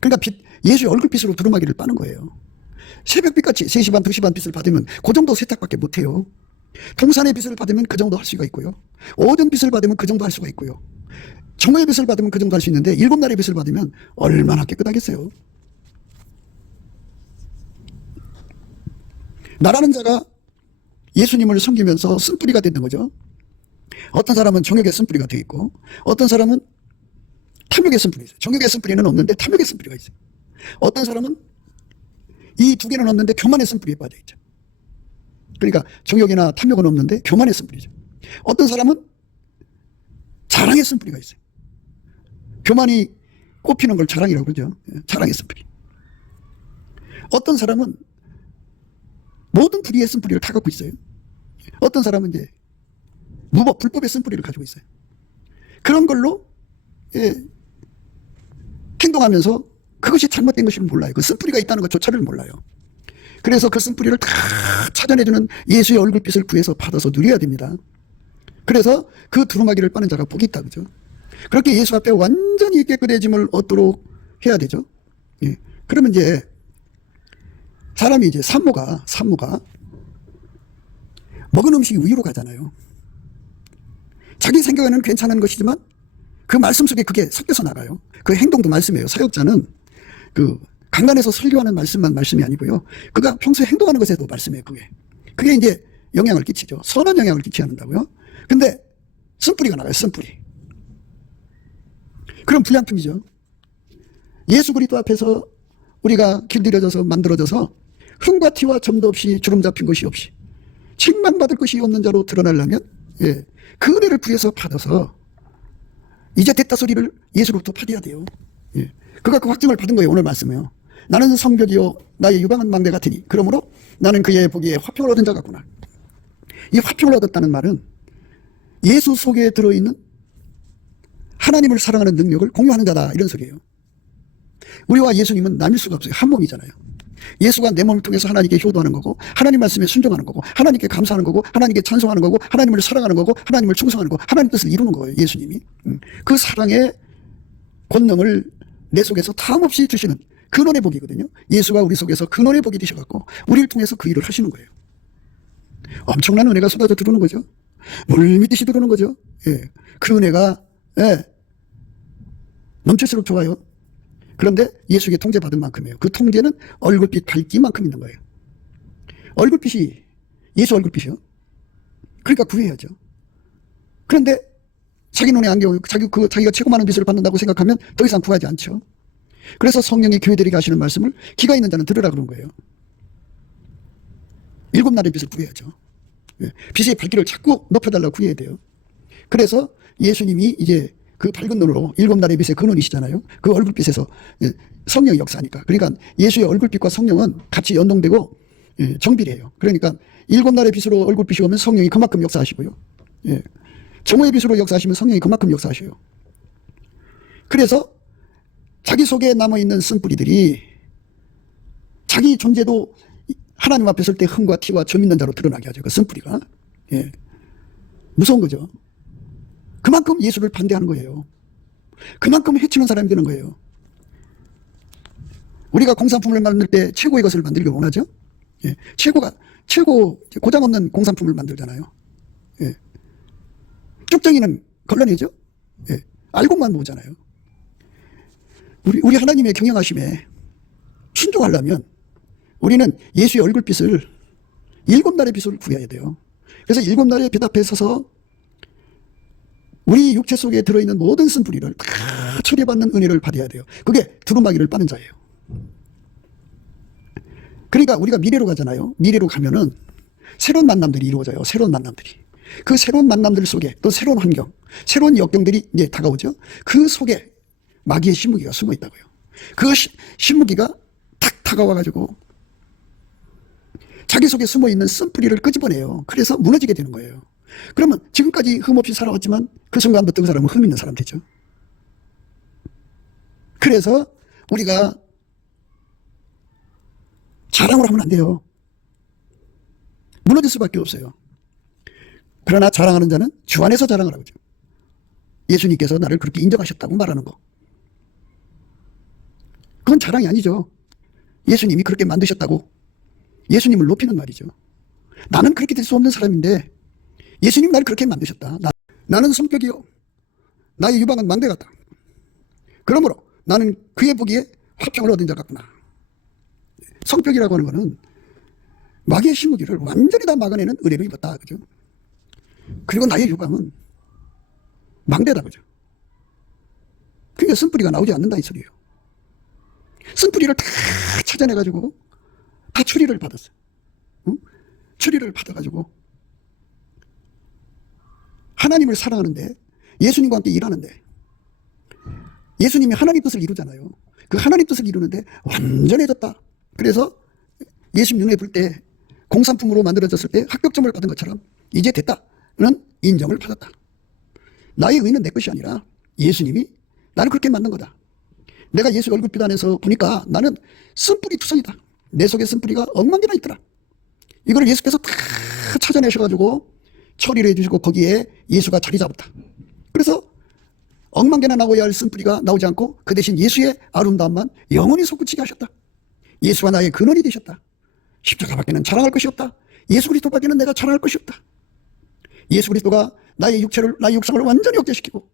그러니까 예수의 얼굴빛으로 두루마기를 빠는 거예요. 새벽빛같이 3시 반, 2시 반 빛을 받으면 그 정도 세탁밖에 못해요. 동산의 빛을 받으면 그 정도 할 수가 있고요. 오전빛을 받으면 그 정도 할 수가 있고요. 정오의 빛을 받으면 그 정도 할 수 있는데 7날의 빛을 받으면 얼마나 깨끗하겠어요. 나라는 자가 예수님을 섬기면서 쓴뿌리가 되는 거죠. 어떤 사람은 정욕의 쓴뿌리가 되어 있고, 어떤 사람은 탐욕의 쓴뿌리 있어요. 정욕의 쓴뿌리는 없는데 탐욕의 쓴뿌리가 있어요. 어떤 사람은 이 두 개는 없는데 교만의 쓴뿌리에 빠져 있죠. 그러니까 정욕이나 탐욕은 없는데 교만의 쓴뿌리죠. 어떤 사람은 자랑의 쓴뿌리가 있어요. 교만이 꼽히는 걸 자랑이라고 그러죠. 자랑의 쓴뿌리. 어떤 사람은 모든 불의의 쓴뿌리를 다 갖고 있어요. 어떤 사람은 이제 무법, 불법의 쓴뿌리를 가지고 있어요. 그런 걸로 행동하면서 그것이 잘못된 것을 몰라요. 그 쓴뿌리가 있다는 것조차를 몰라요. 그래서 그 쓴뿌리를 다 찾아내주는 예수의 얼굴빛을 구해서 받아서 누려야 됩니다. 그래서 그 두루마기를 빠는 자가 복이 있다, 그죠? 그렇게 예수 앞에 완전히 깨끗해짐을 얻도록 해야 되죠. 그러면 이제 사람이 이제 산모가 먹은 음식이 위로 가잖아요. 자기 생각에는 괜찮은 것이지만 그 말씀 속에 그게 섞여서 나가요. 그 행동도 말씀이에요. 사역자는 그 강단에서 설교하는 말씀만 말씀이 아니고요. 그가 평소에 행동하는 것에도 말씀이에요. 그게 이제 영향을 끼치죠. 선한 영향을 끼치게 한다고요. 근데 쓴뿌리가 나가요. 쓴뿌리. 그럼 불량품이죠. 예수 그리스도 앞에서 우리가 길들여져서 만들어져서 흠과 티와 점도 없이 주름 잡힌 것이 없이 칭망받을 것이 없는 자로 드러나려면 그 은혜를 구해서 받아서 이제 됐다 소리를 예수로부터 받아야 돼요. 그가 그 확증을 받은 거예요. 오늘 말씀이요. 나는 성벽이요 나의 유방은 망대 같으니 그러므로 나는 그의 보기에 화평을 얻은 자 같구나. 이 화평을 얻었다는 말은 예수 속에 들어있는 하나님을 사랑하는 능력을 공유하는 자다, 이런 소리예요. 우리와 예수님은 남일 수가 없어요. 한 몸이잖아요. 예수가 내 몸을 통해서 하나님께 효도하는 거고, 하나님 말씀에 순종하는 거고, 하나님께 감사하는 거고, 하나님께 찬송하는 거고, 하나님을 사랑하는 거고, 하나님을 충성하는 거고, 하나님 뜻을 이루는 거예요. 예수님이. 그 사랑의 권능을 내 속에서 탐없이 주시는 근원의 복이거든요. 예수가 우리 속에서 근원의 복이 되셔갖고 우리를 통해서 그 일을 하시는 거예요. 엄청난 은혜가 쏟아져 들어오는 거죠. 물밀듯이 들어오는 거죠. 그 은혜가 넘칠수록 좋아요. 그런데 예수에게 통제받은 만큼이에요. 그 통제는 얼굴빛 밝기만큼 있는 거예요. 얼굴빛이 예수 얼굴빛이요. 그러니까 구해야죠. 그런데 자기 눈에 안경, 자기가 최고 많은 빛을 받는다고 생각하면 더 이상 구하지 않죠. 그래서 성령이 교회들에게 하시는 말씀을 귀가 있는 자는 들으라 그런 거예요. 7날의 빛을 구해야죠. 빛의 밝기를 자꾸 높여달라고 구해야 돼요. 그래서 예수님이 이제 그 밝은 눈으로 7날의 빛의 근원이시잖아요. 그 얼굴빛에서 성령이 역사하니까. 그러니까 예수의 얼굴빛과 성령은 같이 연동되고 정비례해요. 그러니까 7날의 빛으로 얼굴빛이 오면 성령이 그만큼 역사하시고요. 정오의 빛으로 역사하시면 성령이 그만큼 역사하셔요. 그래서 자기 속에 남아있는 쓴뿌리들이 자기 존재도 하나님 앞에 설 때 흠과 티와 점 있는 자로 드러나게 하죠. 그 쓴뿌리가. 무서운 거죠. 그만큼 예수를 반대하는 거예요. 그만큼 해치는 사람이 되는 거예요. 우리가 공산품을 만들 때 최고의 것을 만들길 원하죠. 최고 고장 없는 공산품을 만들잖아요. 쭉정이는 걸러내죠. 알곡만 모으잖아요. 우리 하나님의 경영하심에 순종하려면 우리는 예수의 얼굴빛을 7날의 빛을 구해야 돼요. 그래서 7날의 빛 앞에 서서 우리 육체 속에 들어있는 모든 쓴뿌리를 다 처리받는 은혜를 받아야 돼요. 그게 두루마기를 빠는 자예요. 그러니까 우리가 미래로 가잖아요. 미래로 가면은 새로운 만남들이 이루어져요. 새로운 만남들이. 그 새로운 만남들 속에 또 새로운 환경, 새로운 역경들이 이제 다가오죠. 그 속에 마귀의 신무기가 숨어 있다고요. 그 신무기가 탁 다가와가지고 자기 속에 숨어 있는 쓴뿌리를 끄집어내요. 그래서 무너지게 되는 거예요. 그러면 지금까지 흠없이 살아왔지만 그 순간부터 그 사람은 흠 있는 사람 되죠. 그래서 우리가 자랑을 하면 안 돼요. 무너질 수밖에 없어요. 그러나 자랑하는 자는 주 안에서 자랑을 하죠. 예수님께서 나를 그렇게 인정하셨다고 말하는 거. 그건 자랑이 아니죠. 예수님이 그렇게 만드셨다고 예수님을 높이는 말이죠. 나는 그렇게 될 수 없는 사람인데 예수님 나를 그렇게 만드셨다. 나는 성격이요. 나의 유방은 망대 같다. 그러므로 나는 그의 보기에 화평을 얻은 자 같구나. 성격이라고 하는 것은 마귀의 신무기를 완전히 다 막아내는 은혜를 입었다. 그죠? 그리고 나의 유방은 망대다. 그죠? 그게 쓴뿌리가 나오지 않는다 이 소리예요. 쓴뿌리를 다 찾아내가지고 다 추리를 받았어요. 추리를 받아가지고 하나님을 사랑하는데 예수님과 함께 일하는데 예수님이 하나님 뜻을 이루잖아요. 그 하나님 뜻을 이루는데 완전해졌다. 그래서 예수님 눈에 볼 때 공산품으로 만들어졌을 때 합격점을 받은 것처럼 이제 됐다는 인정을 받았다. 나의 의는 내 것이 아니라 예수님이 나를 그렇게 만든 거다. 내가 예수 얼굴빛 안에서 보니까 나는 쓴뿌리 투성이다. 내 속에 쓴뿌리가 억만 개나 있더라. 이걸 예수께서 다 찾아내셔가지고 처리를 해주시고 거기에 예수가 자리 잡았다. 그래서 억만 개나 나오어야 할 쓴뿌리가 나오지 않고 그 대신 예수의 아름다움만 영원히 솟구치게 하셨다. 예수가 나의 근원이 되셨다. 십자가밖에는 자랑할 것이 없다. 예수 그리스도밖에는 내가 자랑할 것이 없다. 예수 그리스도가 나의 육성을 완전히 억제시키고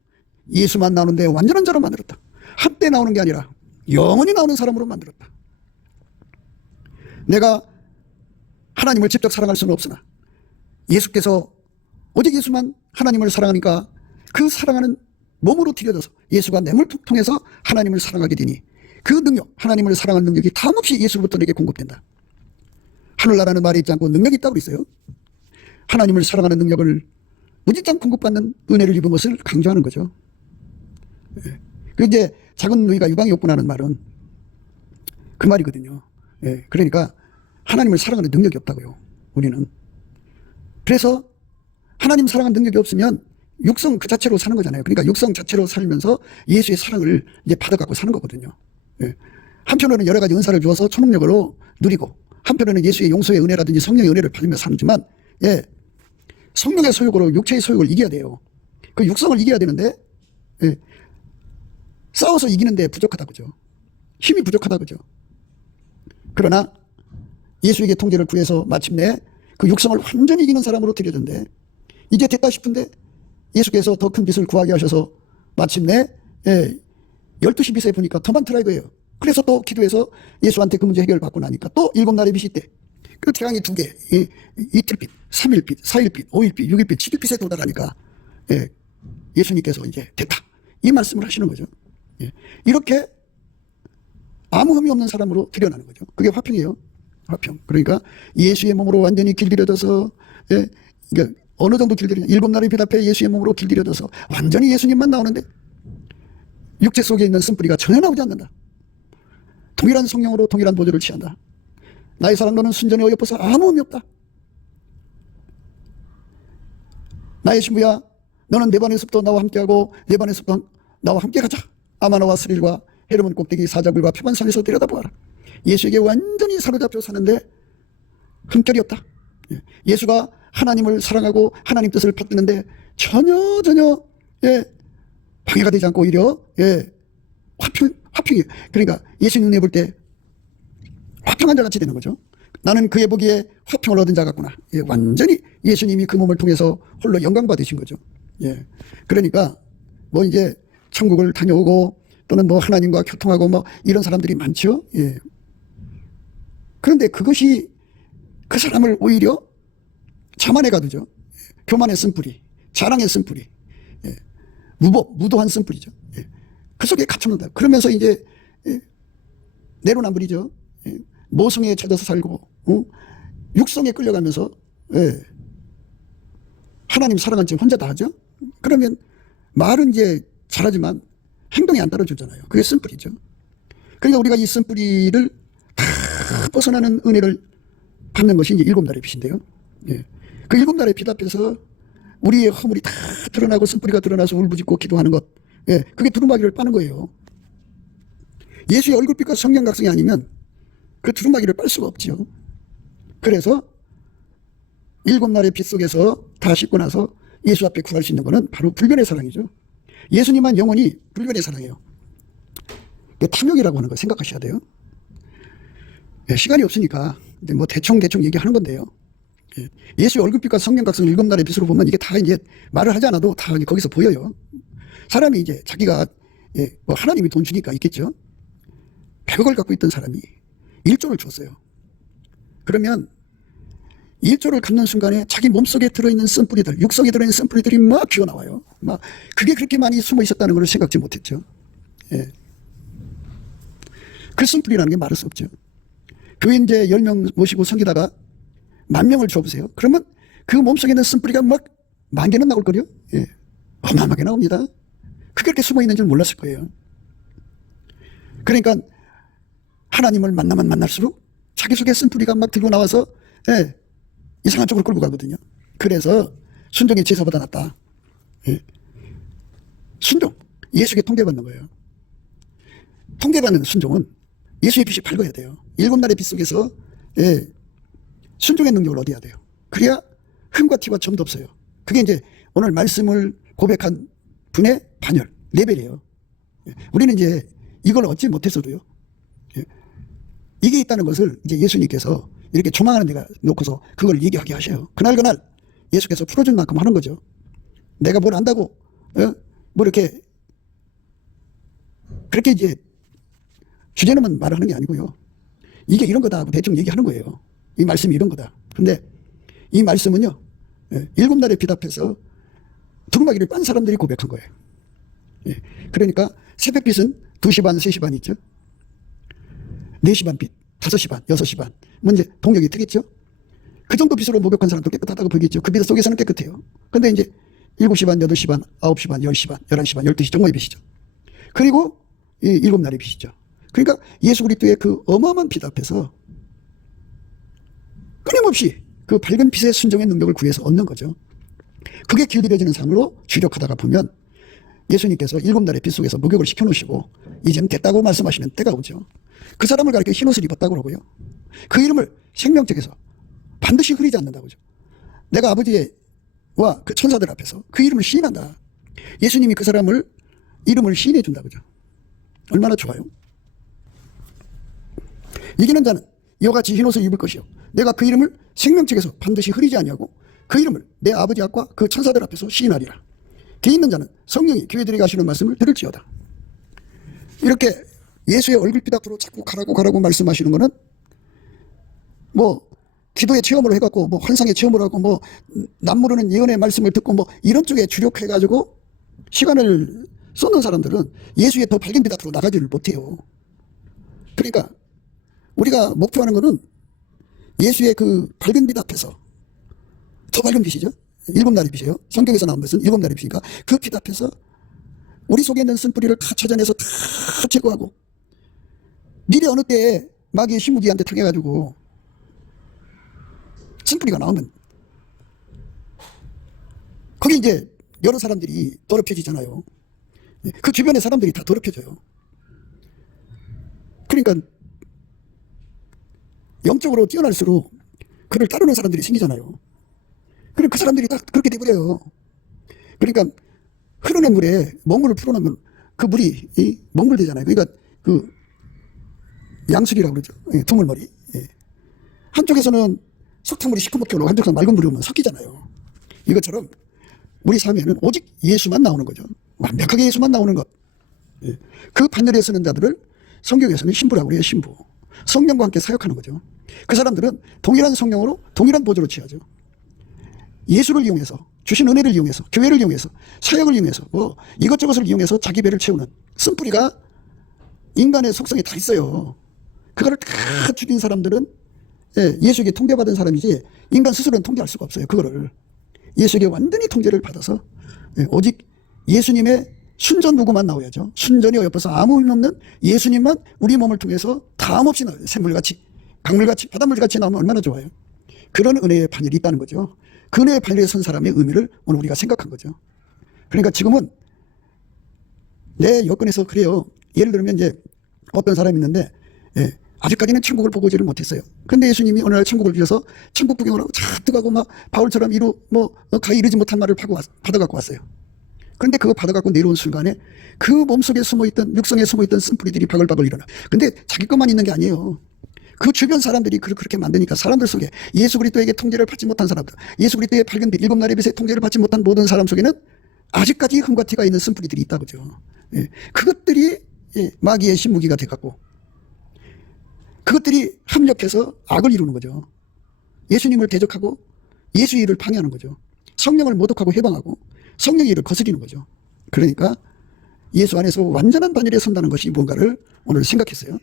예수만 나오는데 완전한 자로 만들었다. 한때 나오는 게 아니라 영원히 나오는 사람으로 만들었다. 내가 하나님을 직접 사랑할 수는 없으나 예수께서 오직 예수만 하나님을 사랑하니까 그 사랑하는 몸으로 들여져서 예수가 내 몸을 통해서 하나님을 사랑하게 되니 그 능력, 하나님을 사랑하는 능력이 다음없이 예수로부터 내게 공급된다. 하늘나라는 말이 있지 않고 능력이 있다고 그랬어요. 하나님을 사랑하는 능력을 무진장 공급받는 은혜를 입은 것을 강조하는 거죠. 그 이제 작은 누이가 유방이 없구나는 말은 그 말이거든요. 그러니까 하나님을 사랑하는 능력이 없다고요. 우리는. 그래서 하나님 사랑하는 능력이 없으면 육성 그 자체로 사는 거잖아요. 그러니까 육성 자체로 살면서 예수의 사랑을 이제 받아갖고 사는 거거든요. 한편으로는 여러 가지 은사를 주어서 초능력으로 누리고 한편으로는 예수의 용서의 은혜라든지 성령의 은혜를 받으며 사지만 성령의 소욕으로 육체의 소욕을 이겨야 돼요. 그 육성을 이겨야 되는데 싸워서 이기는데 부족하다 그죠. 힘이 부족하다 그죠. 그러나 예수에게 통제를 구해서 마침내 그 육성을 완전히 이기는 사람으로 들여졌는데 이제 됐다 싶은데 예수께서 더 큰 빛을 구하게 하셔서 마침내 12시 빛에 보니까 더 많더라 이거예요. 그래서 또 기도해서 예수한테 그 문제 해결받고 나니까 또 7날의 빛이 있대. 그 태양이 2개, 이틀빛, 3일빛, 4일빛, 5일빛, 6일빛, 7일빛에 도달하니까 예수님께서 이제 됐다. 이 말씀을 하시는 거죠. 이렇게 아무 흠이 없는 사람으로 드러나는 거죠. 그게 화평이에요. 화평. 그러니까 예수의 몸으로 완전히 길들여져서, 그러니까 어느 정도 길들여져, 7날의 빛 앞에 예수의 몸으로 길들여져서 완전히 예수님만 나오는데 육체 속에 있는 쓴뿌리가 전혀 나오지 않는다. 동일한 성령으로 동일한 보조를 취한다. 나의 사랑 너는 순전히 어여뻐서 아무 의미 없다. 나의 신부야 너는 내 반에서부터 나와 함께하고 내 반에서부터 나와 함께 가자. 아마나와 스릴과 헤르몬 꼭대기 사자굴과 표반산에서 들여다보아라. 예수에게 완전히 사로잡혀 사는데 흠결이 없다. 예수가 하나님을 사랑하고 하나님 뜻을 받드는데 전혀 방해가 되지 않고 오히려 화평이. 그러니까 예수님 눈에 볼 때 화평한 자같이 되는 거죠. 나는 그의 보기에 화평을 얻은 자 같구나. 완전히 예수님이 그 몸을 통해서 홀로 영광 받으신 거죠. 그러니까 뭐 이제 천국을 다녀오고 또는 뭐 하나님과 교통하고 뭐 이런 사람들이 많죠. 그런데 그것이 그 사람을 오히려 자만에 가두죠. 교만의 쓴뿌리, 자랑의 쓴뿌리, 무도한 쓴뿌리죠. 그 속에 갇혀놓는다. 그러면서 이제 내로남불이죠. 모성에 젖어서 살고 육성에 끌려가면서 하나님 사랑한 지 혼자 다 하죠. 그러면 말은 이제 잘하지만 행동이 안 따라주잖아요. 그게 쓴뿌리죠. 그러니까 우리가 이 쓴뿌리를 다 벗어나는 은혜를 받는 것이 이제 7날의 빛인데요. 그 7날의 빛 앞에서 우리의 허물이 다 드러나고 쓴뿌리가 드러나서 울부짖고 기도하는 것, 그게 두루마기를 빠는 거예요. 예수의 얼굴빛과 성령각성이 아니면 그 두루마기를 빨 수가 없지요. 그래서 7날의 빛 속에서 다 씻고 나서 예수 앞에 구할 수 있는 것은 바로 불변의 사랑이죠. 예수님만 영원히 불변의 사랑이에요. 탐욕이라고 하는 걸 생각하셔야 돼요. 시간이 없으니까 뭐 대충 얘기하는 건데요. 예수의 얼굴빛과 성령각성 7날의 빛으로 보면 이게 다 이제 말을 하지 않아도 다 거기서 보여요. 사람이 이제 자기가 뭐 하나님이 돈 주니까 있겠죠. 100억을 갖고 있던 사람이 1조를 줬어요. 그러면 1조를 갖는 순간에 자기 몸속에 들어있는 쓴뿌리들, 육성에 들어있는 쓴뿌리들이 막 기어나와요. 막 그게 그렇게 많이 숨어 있었다는 걸 생각지 못했죠. 그 쓴뿌리라는 게 말할 수 없죠. 교회 이제 10명 모시고 섬기다가 10,000명을 줘보세요. 그러면 그 몸속에 있는 쓴뿌리가 막 10,000개는 나올 거요. 어마어마하게 나옵니다. 그게 그렇게 숨어 있는 줄 몰랐을 거예요. 그러니까 하나님을 만나면 만날수록 자기 속에 쓴뿌리가 막 들고 나와서 이상한 쪽으로 끌고 가거든요. 그래서 순종이 제사보다 낫다. 순종, 예수에게 통계받는 거예요. 통계받는 순종은 예수의 빛이 밝아야 돼요. 7날의 빛 속에서 순종의 능력을 얻어야 돼요. 그래야 흠과 티와 점도 없어요. 그게 이제 오늘 말씀을 고백한 분의 반열, 레벨이에요. 우리는 이제 이걸 얻지 못했어도요. 이게 있다는 것을 이제 예수님께서 이렇게 조망하는 데가 놓고서 그걸 얘기하게 하셔요. 그날 예수께서 풀어준 만큼 하는 거죠. 내가 뭘 안다고, 뭐 이렇게, 그렇게 이제 주제넘은 말을 하는 게 아니고요. 이게 이런 거다 하고 대충 얘기하는 거예요. 이 말씀이 이런 거다. 근데 이 말씀은요, 7날의 빛 앞에서 두루마기를 빤 사람들이 고백한 거예요. 그러니까 새벽빛은 2시 반, 3시 반 있죠. 4시 반 빛, 5시 반, 6시 반. 이제 동력이 트겠죠. 그 정도 빛으로 목욕한 사람도 깨끗하다고 보겠죠. 그 빛 속에서는 깨끗해요. 근데 이제 7시 반, 8시 반, 9시 반, 10시 반, 11시 반, 12시 정도의 빛이죠. 그리고 이 7날의 빛이죠. 그러니까 예수 그리스도의 그 어마어마한 빛 앞에서 끊임없이 그 밝은 빛의 순종의 능력을 구해서 얻는 거죠. 그게 길들여지는 삶으로 주력하다가 보면 예수님께서 7날의 빛 속에서 목욕을 시켜놓으시고 이제는 됐다고 말씀하시는 때가 오죠. 그 사람을 가리켜 흰옷을 입었다고 그러고요. 그 이름을 생명책에서 반드시 흐리지 않는다고 하죠. 내가 아버지와 그 천사들 앞에서 그 이름을 시인한다. 예수님이 그 사람을 이름을 시인해 준다고 하죠. 얼마나 좋아요. 이기는 자는 이와 같이 흰옷을 입을 것이요 내가 그 이름을 생명책에서 반드시 흐리지 아니하고 그 이름을 내 아버지 앞과 그 천사들 앞에서 시인하리라. 개 있는 자는 성령이 교회들에게 하시는 말씀을 들을지어다. 이렇게 예수의 얼굴빛 앞으로 자꾸 가라고 말씀하시는 거는 뭐 기도의 체험으로 해갖고 뭐 환상의 체험으로 하고 뭐 남모르는 예언의 말씀을 듣고 뭐 이런 쪽에 주력해가지고 시간을 쏟는 사람들은 예수의 더 밝은 빛 앞으로 나가지를 못해요. 그러니까 우리가 목표하는 거는 예수의 그 밝은 빛 앞에서, 더 밝은 빛이죠. 일곱 날의 빛이에요. 성경에서 나온 것은 일곱 날의 빛이니까 그 빛 앞에서 우리 속에 있는 쓴뿌리를 다 찾아내서 다 제거하고 미래 어느 때에 마귀의 신무기한테 당해가지고 쓴뿌리가 나오면 거기 이제 여러 사람들이 더럽혀지잖아요. 그 주변의 사람들이 다 더럽혀져요. 그러니까 영적으로 뛰어날수록 그를 따르는 사람들이 생기잖아요. 그럼 그 사람들이 다 그렇게 돼버려요. 그러니까 흐르는 물에 먹물을 풀어놓으면 그 물이 먹물 되잖아요. 그러니까 그 양수리라고 그러죠. 두물머리. 한쪽에서는 석탄물이 시커멓게 올라오고 한쪽에서는 맑은 물이 오면 섞이잖아요. 이것처럼 우리 삶에는 오직 예수만 나오는 거죠. 완벽하게 예수만 나오는 것. 그 판결에 서는 자들을 성경에서는 신부라고 해요. 신부. 성령과 함께 사역하는 거죠. 그 사람들은 동일한 성령으로 동일한 보조를 취하죠. 예수를 이용해서, 주신 은혜를 이용해서, 교회를 이용해서, 사역을 이용해서 뭐 이것저것을 이용해서 자기 배를 채우는 쓴뿌리가 인간의 속성에 다 있어요. 그거를 다 죽인 사람들은 예수에게 통제받은 사람이지 인간 스스로는 통제할 수가 없어요. 그거를 예수에게 완전히 통제를 받아서 오직 예수님의 순전 무고만 나오야죠. 순전이 옆에서 아무 의미 없는 예수님만 우리 몸을 통해서 다함없이 나와요. 샘물같이, 강물같이, 바닷물같이 나오면 얼마나 좋아요. 그런 은혜의 반열이 있다는 거죠. 그 은혜의 반열에 선 사람의 의미를 오늘 우리가 생각한 거죠. 그러니까 지금은 내 여건에서 그래요. 예를 들면 이제 어떤 사람이 있는데 아직까지는 천국을 보고지를 못했어요. 근데 예수님이 어느 날 천국을 주셔서 천국 구경을 하고 잔뜩 하고 막 바울처럼 가히 이르지 못한 말을 받아갖고 왔어요. 그런데 그거 받아갖고 내려온 순간에 그 몸속에 숨어있던, 육성에 숨어있던 쓴뿌리들이 바글바글 일어나. 근데 자기 것만 있는 게 아니에요. 그 주변 사람들이 그렇게 만드니까 사람들 속에 예수 그리스도에게 통제를 받지 못한 사람들, 예수 그리스도의 밝은 빛, 일곱 날의 빛에 통제를 받지 못한 모든 사람 속에는 아직까지 흠과 티가 있는 쓴뿌리들이 있다고죠. 그것들이 마귀의 신무기가 돼갖고 그것들이 합력해서 악을 이루는 거죠. 예수님을 대적하고 예수의 일을 방해하는 거죠. 성령을 모독하고 해방하고 성령의 일을 거스리는 거죠. 그러니까 예수 안에서 완전한 반열에 선다는 것이 뭔가를 오늘 생각했어요.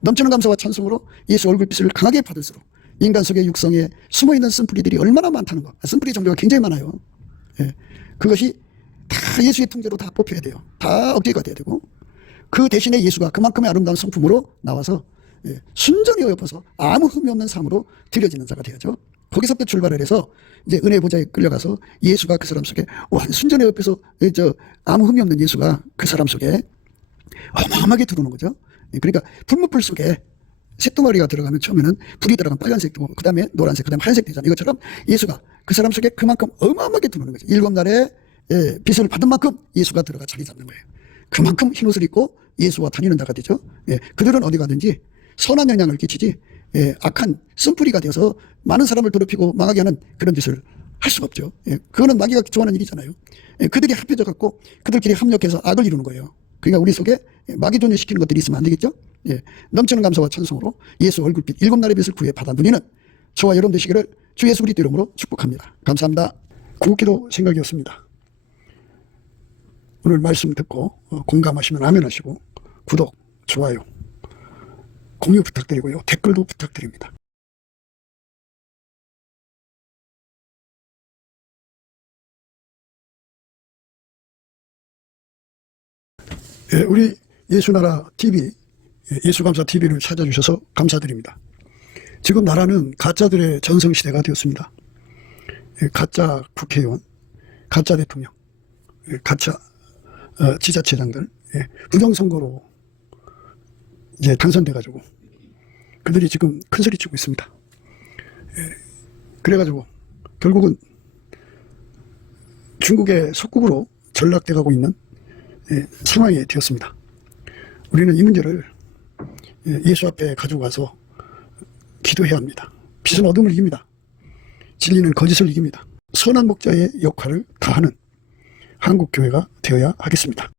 넘치는 감사와 찬송으로 예수 얼굴빛을 강하게 받을수록 인간 속의 육성에 숨어있는 쓴뿌리들이 얼마나 많다는 것. 쓴뿌리 종류가 굉장히 많아요. 그것이 다 예수의 통제로 다 뽑혀야 돼요. 다 억제가 돼야 되고 그 대신에 예수가 그만큼의 아름다운 성품으로 나와서 순전히 엎어서 아무 흠이 없는 삶으로 드려지는 자가 되어야죠. 거기서부터 출발을 해서 이제 은혜 보좌에 끌려가서 예수가 그 사람 속에 순전히 엎어서 아무 흠이 없는 예수가 그 사람 속에 어마어마하게 들어오는 거죠. 그러니까 불무불 속에 새덩어리가 들어가면 처음에는 불이 들어가면 빨간색이고 그 다음에 노란색, 그 다음에 하얀색 되잖아요. 이것처럼 예수가 그 사람 속에 그만큼 어마어마하게 들어오는 거죠. 일곱 날에 빛을 받은 만큼 예수가 들어가 자리 잡는 거예요. 그만큼 흰옷을 입고 예수와 다니는 자가 되죠. 그들은 어디 가든지 선한 영향을 끼치지 악한 쓴뿌리가 되어서 많은 사람을 더럽히고 망하게 하는 그런 짓을 할 수가 없죠. 그거는 마귀가 좋아하는 일이잖아요. 그들이 합해져 갖고 그들끼리 합력해서 악을 이루는 거예요. 그러니까 우리 속에 마귀 존재시키는 것들이 있으면 안 되겠죠. 넘치는 감사와 찬송으로 예수 얼굴빛 일곱 날의 빛을 구해 받아 누리는 저와 여러분 되시기를 주 예수 그리스도 이름으로 축복합니다. 감사합니다. 궁극기도 생각이었습니다. 오늘 말씀 듣고 공감하시면 아멘 하시고 구독, 좋아요, 공유 부탁드리고요. 댓글도 부탁드립니다. 우리 예수나라 TV, 예수감사TV를 찾아주셔서 감사드립니다. 지금 나라는 가짜들의 전성시대가 되었습니다. 가짜 국회의원, 가짜 대통령, 가짜 지자체장들, 부정선거로 이제 당선돼가지고 그들이 지금 큰소리 치고 있습니다. 그래가지고 결국은 중국의 속국으로 전락돼가고 있는 상황이 되었습니다. 우리는 이 문제를 예수 앞에 가지고 가서 기도해야 합니다. 빛은 어둠을 이깁니다. 진리는 거짓을 이깁니다. 선한 목자의 역할을 다하는 한국교회가 되어야 하겠습니다.